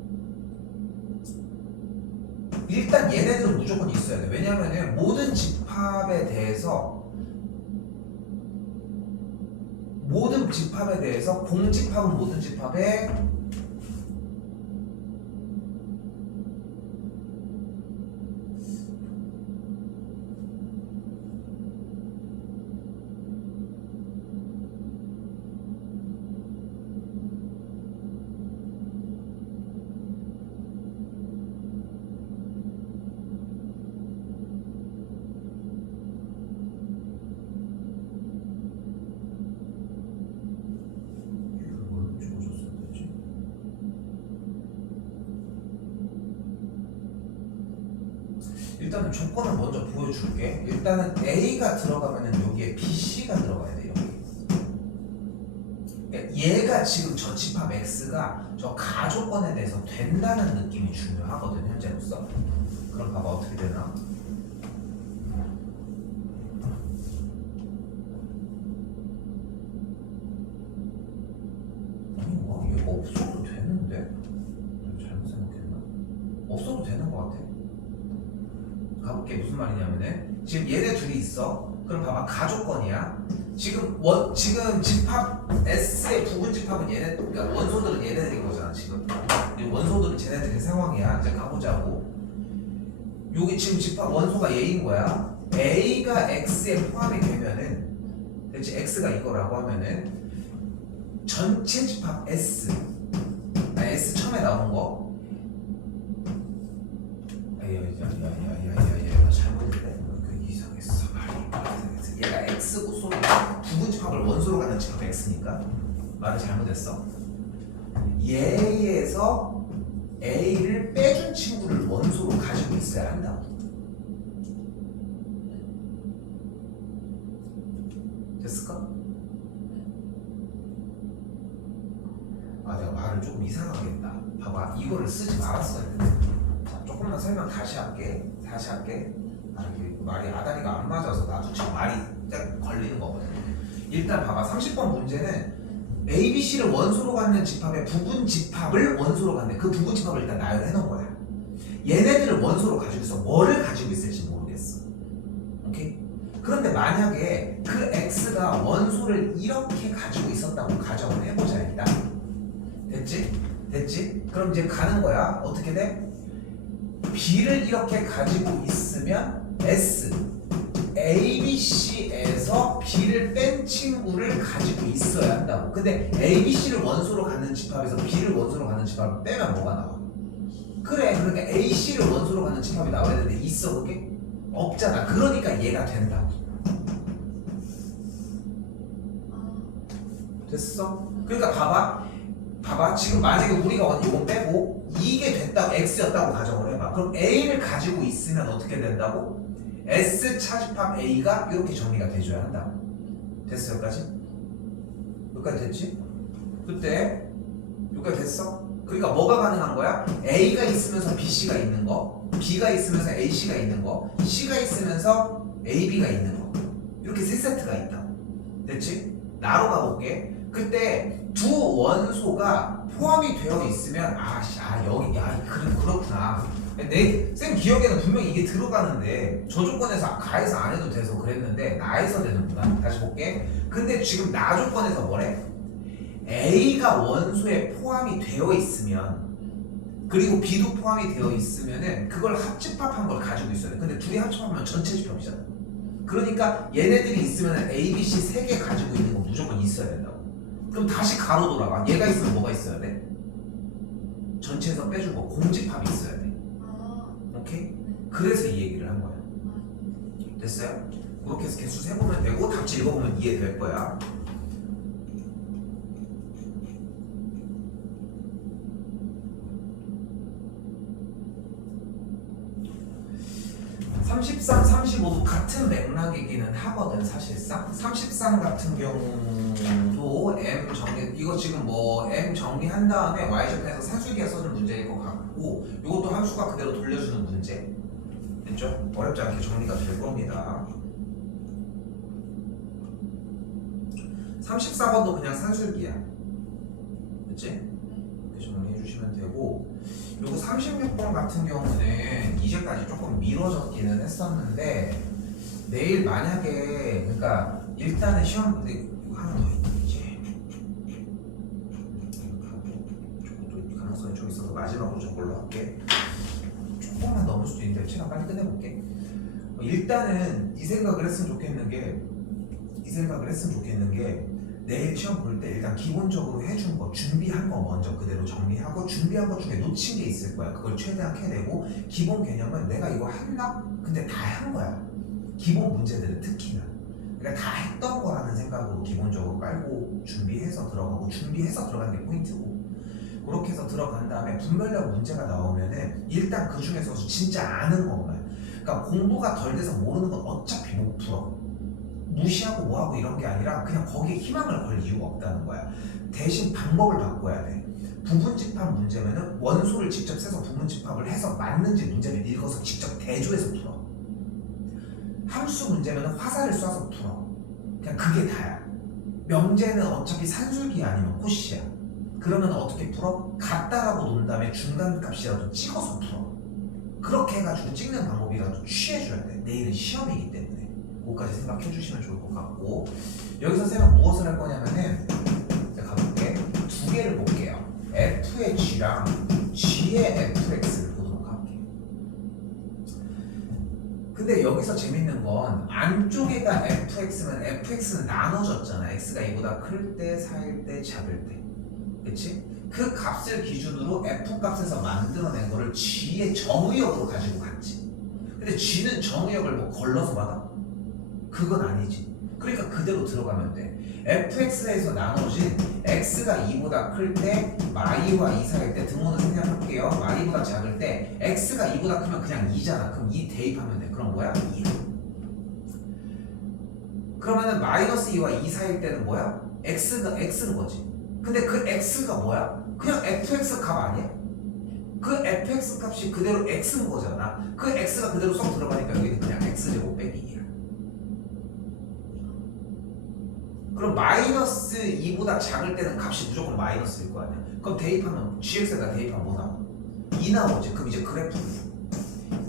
일단 얘네들은 무조건 있어야 돼. 왜냐면은 모든 집합에 대해서 공집합은 모든 집합에 일단은 조건을 먼저 보여줄게. 일단은 A가 들어가면은 여기에 BC가 들어가야 돼. 여기. 그러니까 얘가 지금 저 집합 X가 저 가조건에 대해서 된다는 느낌이 중요하거든 현재로서. 그럼 봐봐 어떻게 되나? 아니 뭐 얘가 없어도 되는데? 잘못 생각했나? 없어도 되는 것 같아. 가볼게. 무슨 말이냐면은 지금 얘네 둘이 있어. 그럼 봐봐 가조건이야. 지금 집합 S의 부분 집합은 얘네, 그러니까 원소들은 얘네들인 거잖아 지금. 이 원소들은 쟤네들의 상황이야. 이제 가보자고. 여기 지금 집합 원소가 A인 거야. A가 X에 포함이 되면은, 그렇지, X가 이거라고 하면은 전체 집합 S, S 처음에 나온 거. 야야야야야야야 잘못했네. 그 이상했어. 얘가 X고 소리가 부분 집합을 원소로 가는 집합 X니까 말을 잘못했어. 얘에서 A를 빼준 친구를 원소로 가지고 있어야 한다고. 됐을까? 아 내가 말을 조금 이상하게 했다. 봐봐, 이거를 쓰지 말았어야 돼. 자, 조금만 설명 다시 할게. 아, 이게 말이 아다리가 안 맞아서 나도 지금 말이 딱 걸리는 거거든. 일단 봐봐, 30번 문제는 A, B, C를 원소로 갖는 집합의 부분 집합을 원소로 갖는 그 부분 집합을 일단 나열해 놓은 거야. 얘네들을 원소로 가지고 있어. 뭐를 가지고 있을지 모르겠어. 오케이? 그런데 만약에 그 X가 원소를 이렇게 가지고 있었다고 가정을 해보자. 일단 됐지? 그럼 이제 가는 거야. 어떻게 돼? B를 이렇게 가지고 있으면 S, A, B, C에서 B를 뺀 친구를 가지고 있어야 한다고. 근데 A, B, C를 원소로 갖는 집합에서 B를 원소로 갖는 집합을 빼면 뭐가 나와? 그래, 그러니까 A, C를 원소로 갖는 집합이 나와야 되는데 있어 그게? 없잖아. 그러니까 얘가 된다. 됐어? 그러니까 봐봐, 지금 만약에 우리가 이거 빼고 이게 됐다고, X였다고 가정을 해봐. 그럼 A를 가지고 있으면 어떻게 된다고? S 차집합 A가 이렇게 정리가 돼줘야 한다. 됐어? 여기까지 됐지? 그때 여기까지 됐어? 그러니까 뭐가 가능한 거야? A가 있으면서 BC가 있는 거, B가 있으면서 AC가 있는 거, C가 있으면서 AB가 있는 거, 이렇게 세 세트가 있다. 됐지? 나로 가볼게. 그때 두 원소가 포함이 되어 있으면 그렇구나. 쌤 기억에는 분명히 이게 들어가는데 저 조건에서 가에서 안 해도 돼서 그랬는데 나에서 되는구나. 다시 볼게. 근데 지금 나 조건에서 뭐래? A가 원소에 포함이 되어 있으면, 그리고 B도 포함이 되어 있으면은 그걸 합집합한 걸 가지고 있어야 돼. 근데 둘이 합집합하면 전체 집합이잖아. 그러니까 얘네들이 있으면 A, B, C 세 개 가지고 있는 거 무조건 있어야 된다고. 그럼 다시 가로 돌아가. 얘가 있으면 뭐가 있어야 돼? 전체에서 빼준 거 공집합이 있어야 돼. 오케이? 그래서 이 얘기를 한 거야. 됐어요? 그렇게 해서 개수 세보면 되고 답지 읽어보면 이해될 거야. (33, 35도) 같은 맥락이기는 하거든. 사실상 33 같은 경우도 M 정리, 이거 지금 뭐 M 정리한 다음에 Y절편에서 산술기가 써준 문제일 것 같고, 이것도 함수가 그대로 돌려주는 문제. 됐죠? 어렵지 않게 정리가 될 겁니다. 34번도 그냥 산술기야. 됐지? 이렇게 정리해 주시면 되고, 요거 36번 같은 경우는 이제까지 조금 미뤄졌기는 했었는데, 내일 만약에, 그러니까 일단은 시험, 근데 이거 하나 더 있지. 저것도 가능성이 좀 있어서 마지막으로 저걸로 할게. 조금만 넘을 수도 있는데 제가 빨리 끝내볼게. 일단은 이 생각을 했으면 좋겠는 게 내일 시험 볼 때 일단 기본적으로 해준 거, 준비한 거 먼저 그대로 정리하고, 준비한 것 중에 놓친 게 있을 거야. 그걸 최대한 캐내고, 기본 개념은 내가 이거 했나? 근데 다 한 거야. 기본 문제들은 특히나. 그러니까 다 했던 거라는 생각으로 기본적으로 깔고 준비해서 들어가고, 준비해서 들어가는 게 포인트고, 그렇게 해서 들어간 다음에 분별력 문제가 나오면은 일단 그 중에서 진짜 아는 것만, 그러니까 공부가 덜 돼서 모르는 건 어차피 못 풀어. 무시하고 뭐하고 이런 게 아니라 그냥 거기에 희망을 걸 이유가 없다는 거야. 대신 방법을 바꿔야 돼. 부분집합 문제면은 원소를 직접 세서 부분집합을 해서 맞는지 문제를 읽어서 직접 대조해서 풀어. 함수 문제면은 화살을 쏴서 풀어. 그냥 그게 다야. 명제는 어차피 산술기 아니면 코시야. 그러면 어떻게 풀어? 같다라고 논 다음에 중간값이라도 찍어서 풀어. 그렇게 해가지고 찍는 방법이라도 취해줘야 돼. 내일은 시험이기 때문에. 그거까지 생각해 주시면 좋을 것 같고 여기서 쌤은 무엇을 할 거냐면은 제가 가볼게. 두 개를 볼게요. f의 g랑 g의 fx를 보도록 할게요. 근데 여기서 재밌는 건 안쪽에가 fx면 fx는 나눠졌잖아. x가 2보다 클 때, 사일 때, 작을 때. 그치? 그 값을 기준으로 f 값에서 만들어낸 거를 g의 정의역으로 가지고 갔지. 근데 g는 정의역을 뭐 걸러서 받아? 그건 아니지. 그러니까 그대로 들어가면 돼. fx에서 나눠진 x가 2보다 클 때, y와 2 사이일 때 등호는 생략할게요. y보다 작을 때 x가 2보다 크면 그냥 2잖아. 그럼 2 대입하면 돼. 그럼 뭐야? 2. 그러면은 마이너스 2와 2 사이일 때는 뭐야? x가 x는 거지. 근데 그 x가 뭐야? 그냥 fx 값 아니야? 그 fx 값이 그대로 x인 거잖아. 그 x가 그대로 쏙 들어가니까 여기는 그냥 x제곱 빼기 2야. 그럼 마이너스 2보다 작을 때는 값이 무조건 마이너스일 거 아니야. 그럼 대입하면 gx에다 대입하면 뭐 나와? 2 나오지. 그럼 이제 그래프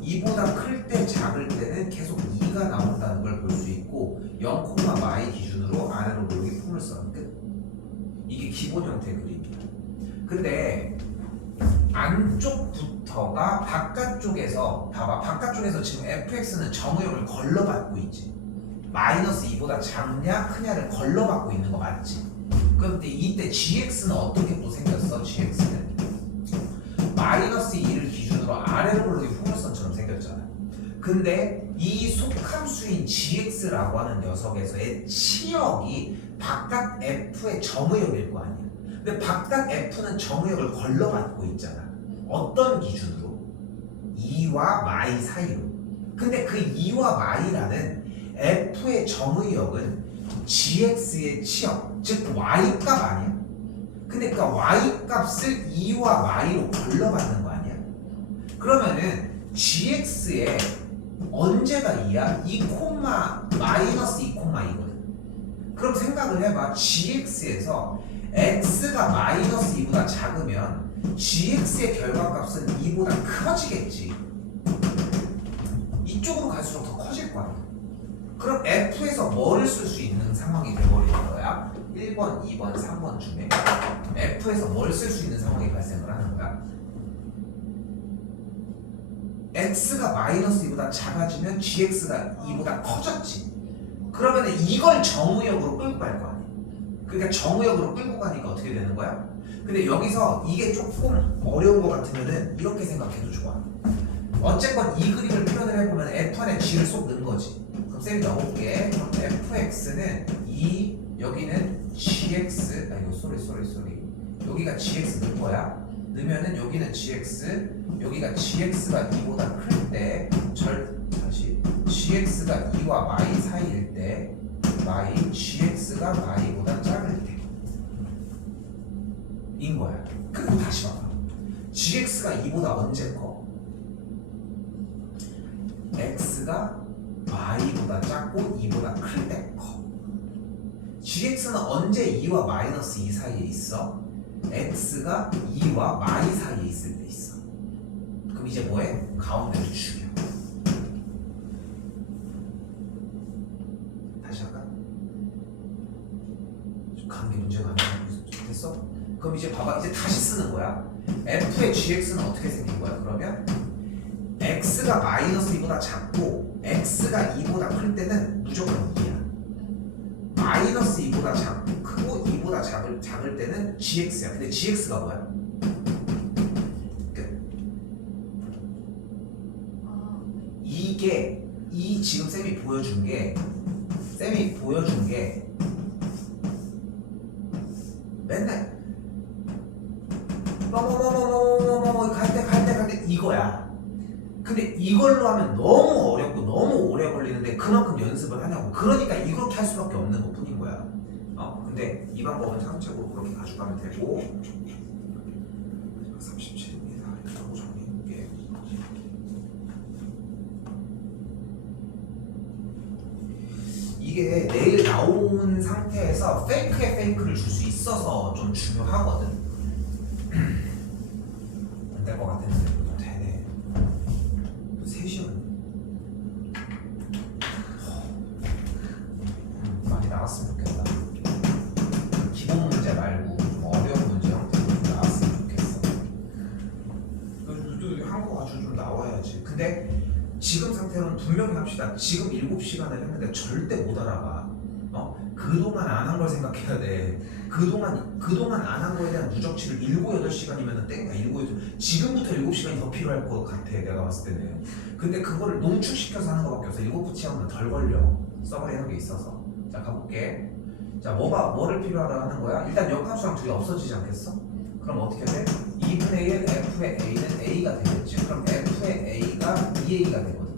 2보다 클 때 작을 때는 계속 2가 나온다는 걸 볼 수 있고 0, y 기준으로 아래로 보기 폼을 써는 끝. 이게 기본 형태 그림이야. 근데 안쪽부터가 바깥쪽에서 봐봐. 바깥쪽에서 지금 fx는 정의역을 걸러받고 있지. 마이너스 2보다 작냐 크냐를 걸러받고 있는 거 맞지? 그런데 이때 gx는 어떻게 또 생겼어? gx는 마이너스 2를 기준으로 아래로 굴러기 포물선처럼 생겼잖아. 근데 이 속함수인 gx라고 하는 녀석에서의 치역이 바깥 f의 정의역일 거 아니야. 근데 바깥 f는 정의역을 걸러받고 있잖아. 어떤 기준으로? 2와 y 사이로. 근데 그 2와 y라는 f의 정의역은 gx의 치역, 즉 y값 아니야? 근데 그 y값을 2와 y로 걸러받는 거 아니야? 그러면은 gx의 언제가 2야? 2, 마이너스 2,2거든. 그럼 생각을 해봐. gx에서 x가 마이너스 2보다 작으면 gx의 결과값은 2보다 커지겠지. 이쪽으로 갈수록 더 커질 거 아니야. 그럼 F에서 뭐를 쓸 수 있는 상황이 돼버리는 거야? 1번, 2번, 3번 중에 F에서 뭘 쓸 수 있는 상황이 발생을 하는 거야? X가 마이너스 2보다 작아지면 GX가 2보다 커졌지. 그러면 이걸 정의역으로 끌고 갈 거 아니야. 그러니까 정의역으로 끌고 가니까 어떻게 되는 거야? 근데 여기서 이게 조금 어려운 거 같으면은 이렇게 생각해도 좋아. 어쨌건 이 그림을 표현을 해보면 F 안에 G를 쏙 넣은 거지. 그럼 쌤이 넣어볼게. 그럼 fx는 2, 여기는 gx, 이거 쏘리. 여기가 gx 넣을 거야. 넣으면은 여기는 gx, 여기가 gx가 2보다 클 때, 다시 gx가 2와 y 사이일 때, gx가 y보다 작을 때. 인 거야. 그리고 다시 봐봐. gx가 2보다 언제 커? x가 y보다 작고 2보다 클 때 커. gx는 언제 2와 마이너스 2 사이에 있어? x가 2와 y 사이에 있을 때 있어. 그럼 이제 뭐해? 가운데를 죽여. 다시 할까? 가는 게 문제가 아니야. 됐어? 그럼 이제 봐봐. 이제 다시 쓰는 거야. f의 gx는 어떻게 생긴 거야? 그러면 x가 마이너스 2보다 작고 x가 2보다 클 때는 무조건 2야. 마이너스 2보다 크고 2보다 작을 때는 gx야. 근데 gx가 뭐야? 끝. 이게 지금 쌤이 보여준 게 맨날 갈 때 이거야. 근데 이걸로 하면 너무 어렵고 너무 오래 걸리는데 그만큼 연습을 하냐고. 그러니까 이렇게 할 수밖에 없는 것 뿐인 거야. 근데 이 방법은 차근차근 그렇게 가져가면 되고. 37입니다. 이렇게 정리해볼게. 이게 내일 나온 상태에서 페이크에 페이크를 줄 수 있어서 좀 중요하거든. 안 될 것 같았는데 또 되네. 3시간. 그래도 한 거 가지고 좀 나와야지. 근데 지금 상태로는 분명히 합시다. 지금 7시간을 했는데 절대 못 알아봐. 그동안 안 한 걸 생각해야 돼. 그동안 안 한 거에 대한 누적치를 7, 8시간이면 땡가. 7, 8. 지금부터 7시간이 더 필요할 것 같아. 내가 봤을 때는. 근데 그거를 농축시켜서 하는 거밖에 없어. 7부치 하면 덜 걸려. 써버리 하는 게 있어서. 자, 가볼게. 자, 뭐를 필요하다 하는 거야? 일단 역함수랑 둘이 없어지지 않겠어? 그럼 어떻게 돼? 2분의 1 f의 a는 a가 되겠지. 그럼 f의 a가 2a가 되거든.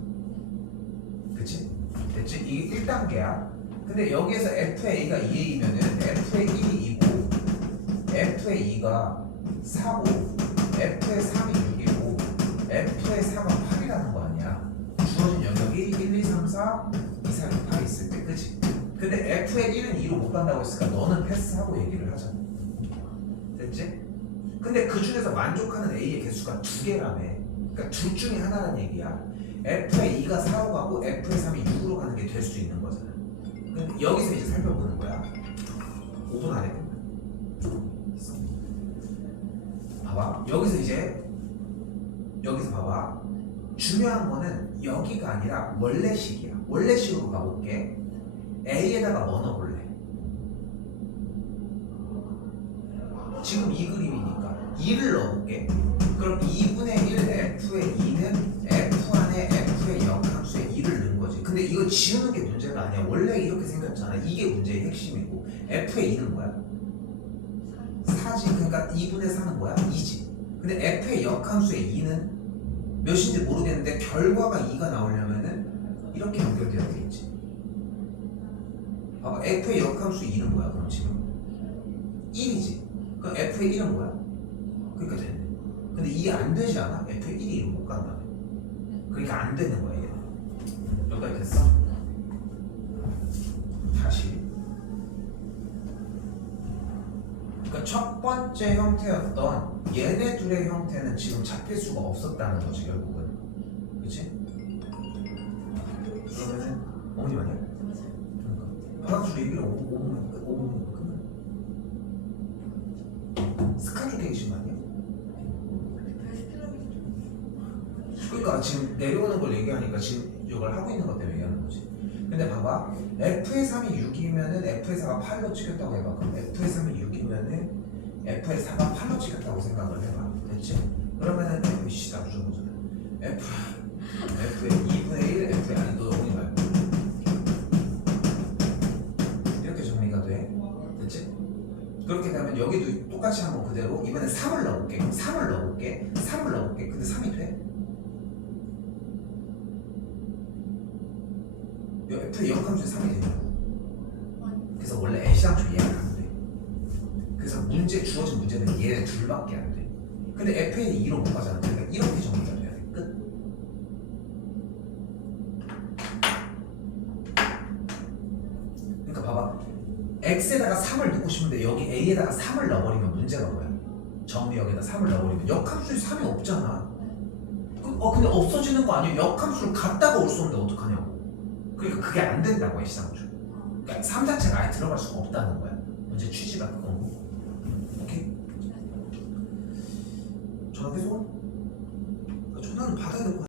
그치? 됐지? 이게 1단계야. 근데 여기에서 f의 a가 2a면은 f의 1이 2고 f의 2가 4고 f의 3이 6이고 f의 4가 8이라는 거 아니야. 주어진 영역이 1, 2, 3, 4, 2, 4, 6, 8 있을 때. 그치? 근데 f의 1은 2로 못 간다고 했으니까 너는 패스하고 얘기를 하자. 됐지? 근데 그 중에서 만족하는 a의 개수가 2개라며. 그러니까 둘 중에 하나란 얘기야. f의 2가 4로 가고 f의 3이 6으로 가는 게 될 수 있는 거잖아. 근데 여기서 이제 살펴보는 거야. 5분 안에 끝나. 봐봐. 여기서 봐봐. 중요한 거는 여기가 아니라 원래식이야. 원래식으로 가볼게. a에다가 뭐 넣어볼래? 지금 이 그림이니까 2를 넣어볼게. 그럼 2분의 1 f의 2는 f 안에 f의 역함수에 2를 넣은 거지. 근데 이거 지우는 게 문제가 아니야. 원래 이렇게 생겼잖아. 이게 문제의 핵심이고. f의 2는 뭐야? 4지. 그러니까 2분의 4는 뭐야? 2지. 근데 f의 역함수의 2는 몇인지 모르겠는데 결과가 2가 나오려면은 이렇게 연결되어야 되겠지. 봐봐. f의 역함수 2는 뭐야? 그럼 지금 1이지. 그럼 f의 1은 뭐야? 그러니까 됐네. 근데 이게 안 되지 않아? f의 1이 1을 못 간다며. 그러니까 안 되는 거야 얘는. 여기까지 됐어? 다시. 그러니까 첫 번째 형태였던 얘네 둘의 형태는 지금 잡힐 수가 없었다는 거지 결국은. 그치? 그러면은 어머님 아니야? 그러니까 화학술 얘기를 5분만 끝. 5분만 끝나. 스카조 계신 거 아니야? 그러니까 지금 내려오는 걸 얘기하니까 지금 이걸 하고 있는 것 때문에 얘기하는 거지. 근데 봐봐. f의 3이 6이면은 f의 4가 8로 찍혔다고 해봐. 그럼 f의 3이 6이면은 f의 4가 8로 찍혔다고 생각을 해봐. 됐지? 그러면은 f씨 나주는 거잖아. f의 2분의 1 f의 아니 너 여기 말고 이렇게 정리가 돼. 됐지? 그렇게 되면 여기도 똑같이 한번 그대로 이번엔 3을 넣어볼게. 3을 넣어볼게. 3을 넣어볼게. 근데 3이 돼? f의 역함수에 3이 되냐고. 그래서 원래 애시당초 얘가 안 돼. 그래서 주어진 문제는 얘네 둘밖에 안 돼. 근데 f의 2로 못 가잖아. 그러니까 이렇게 정리가 돼야 돼. 끝. 그러니까 봐봐. x에다가 3을 넣고 싶은데 여기 a에다가 3을 넣어버리면 문제가 뭐야? 정리역에다 3을 넣어버리면 역함수에 3이 없잖아. 근데 없어지는 거 아니야? 역함수를 갖다가 올 수 없는데 어떡하냐고. 그러니까 그게 안 된다고 애시당초. 그러니까 3 자체가 아예 들어갈 수가 없다는 거야. 문제 취지가 그거고. 오케이? 전화 계속? 전화는 받아야 될 거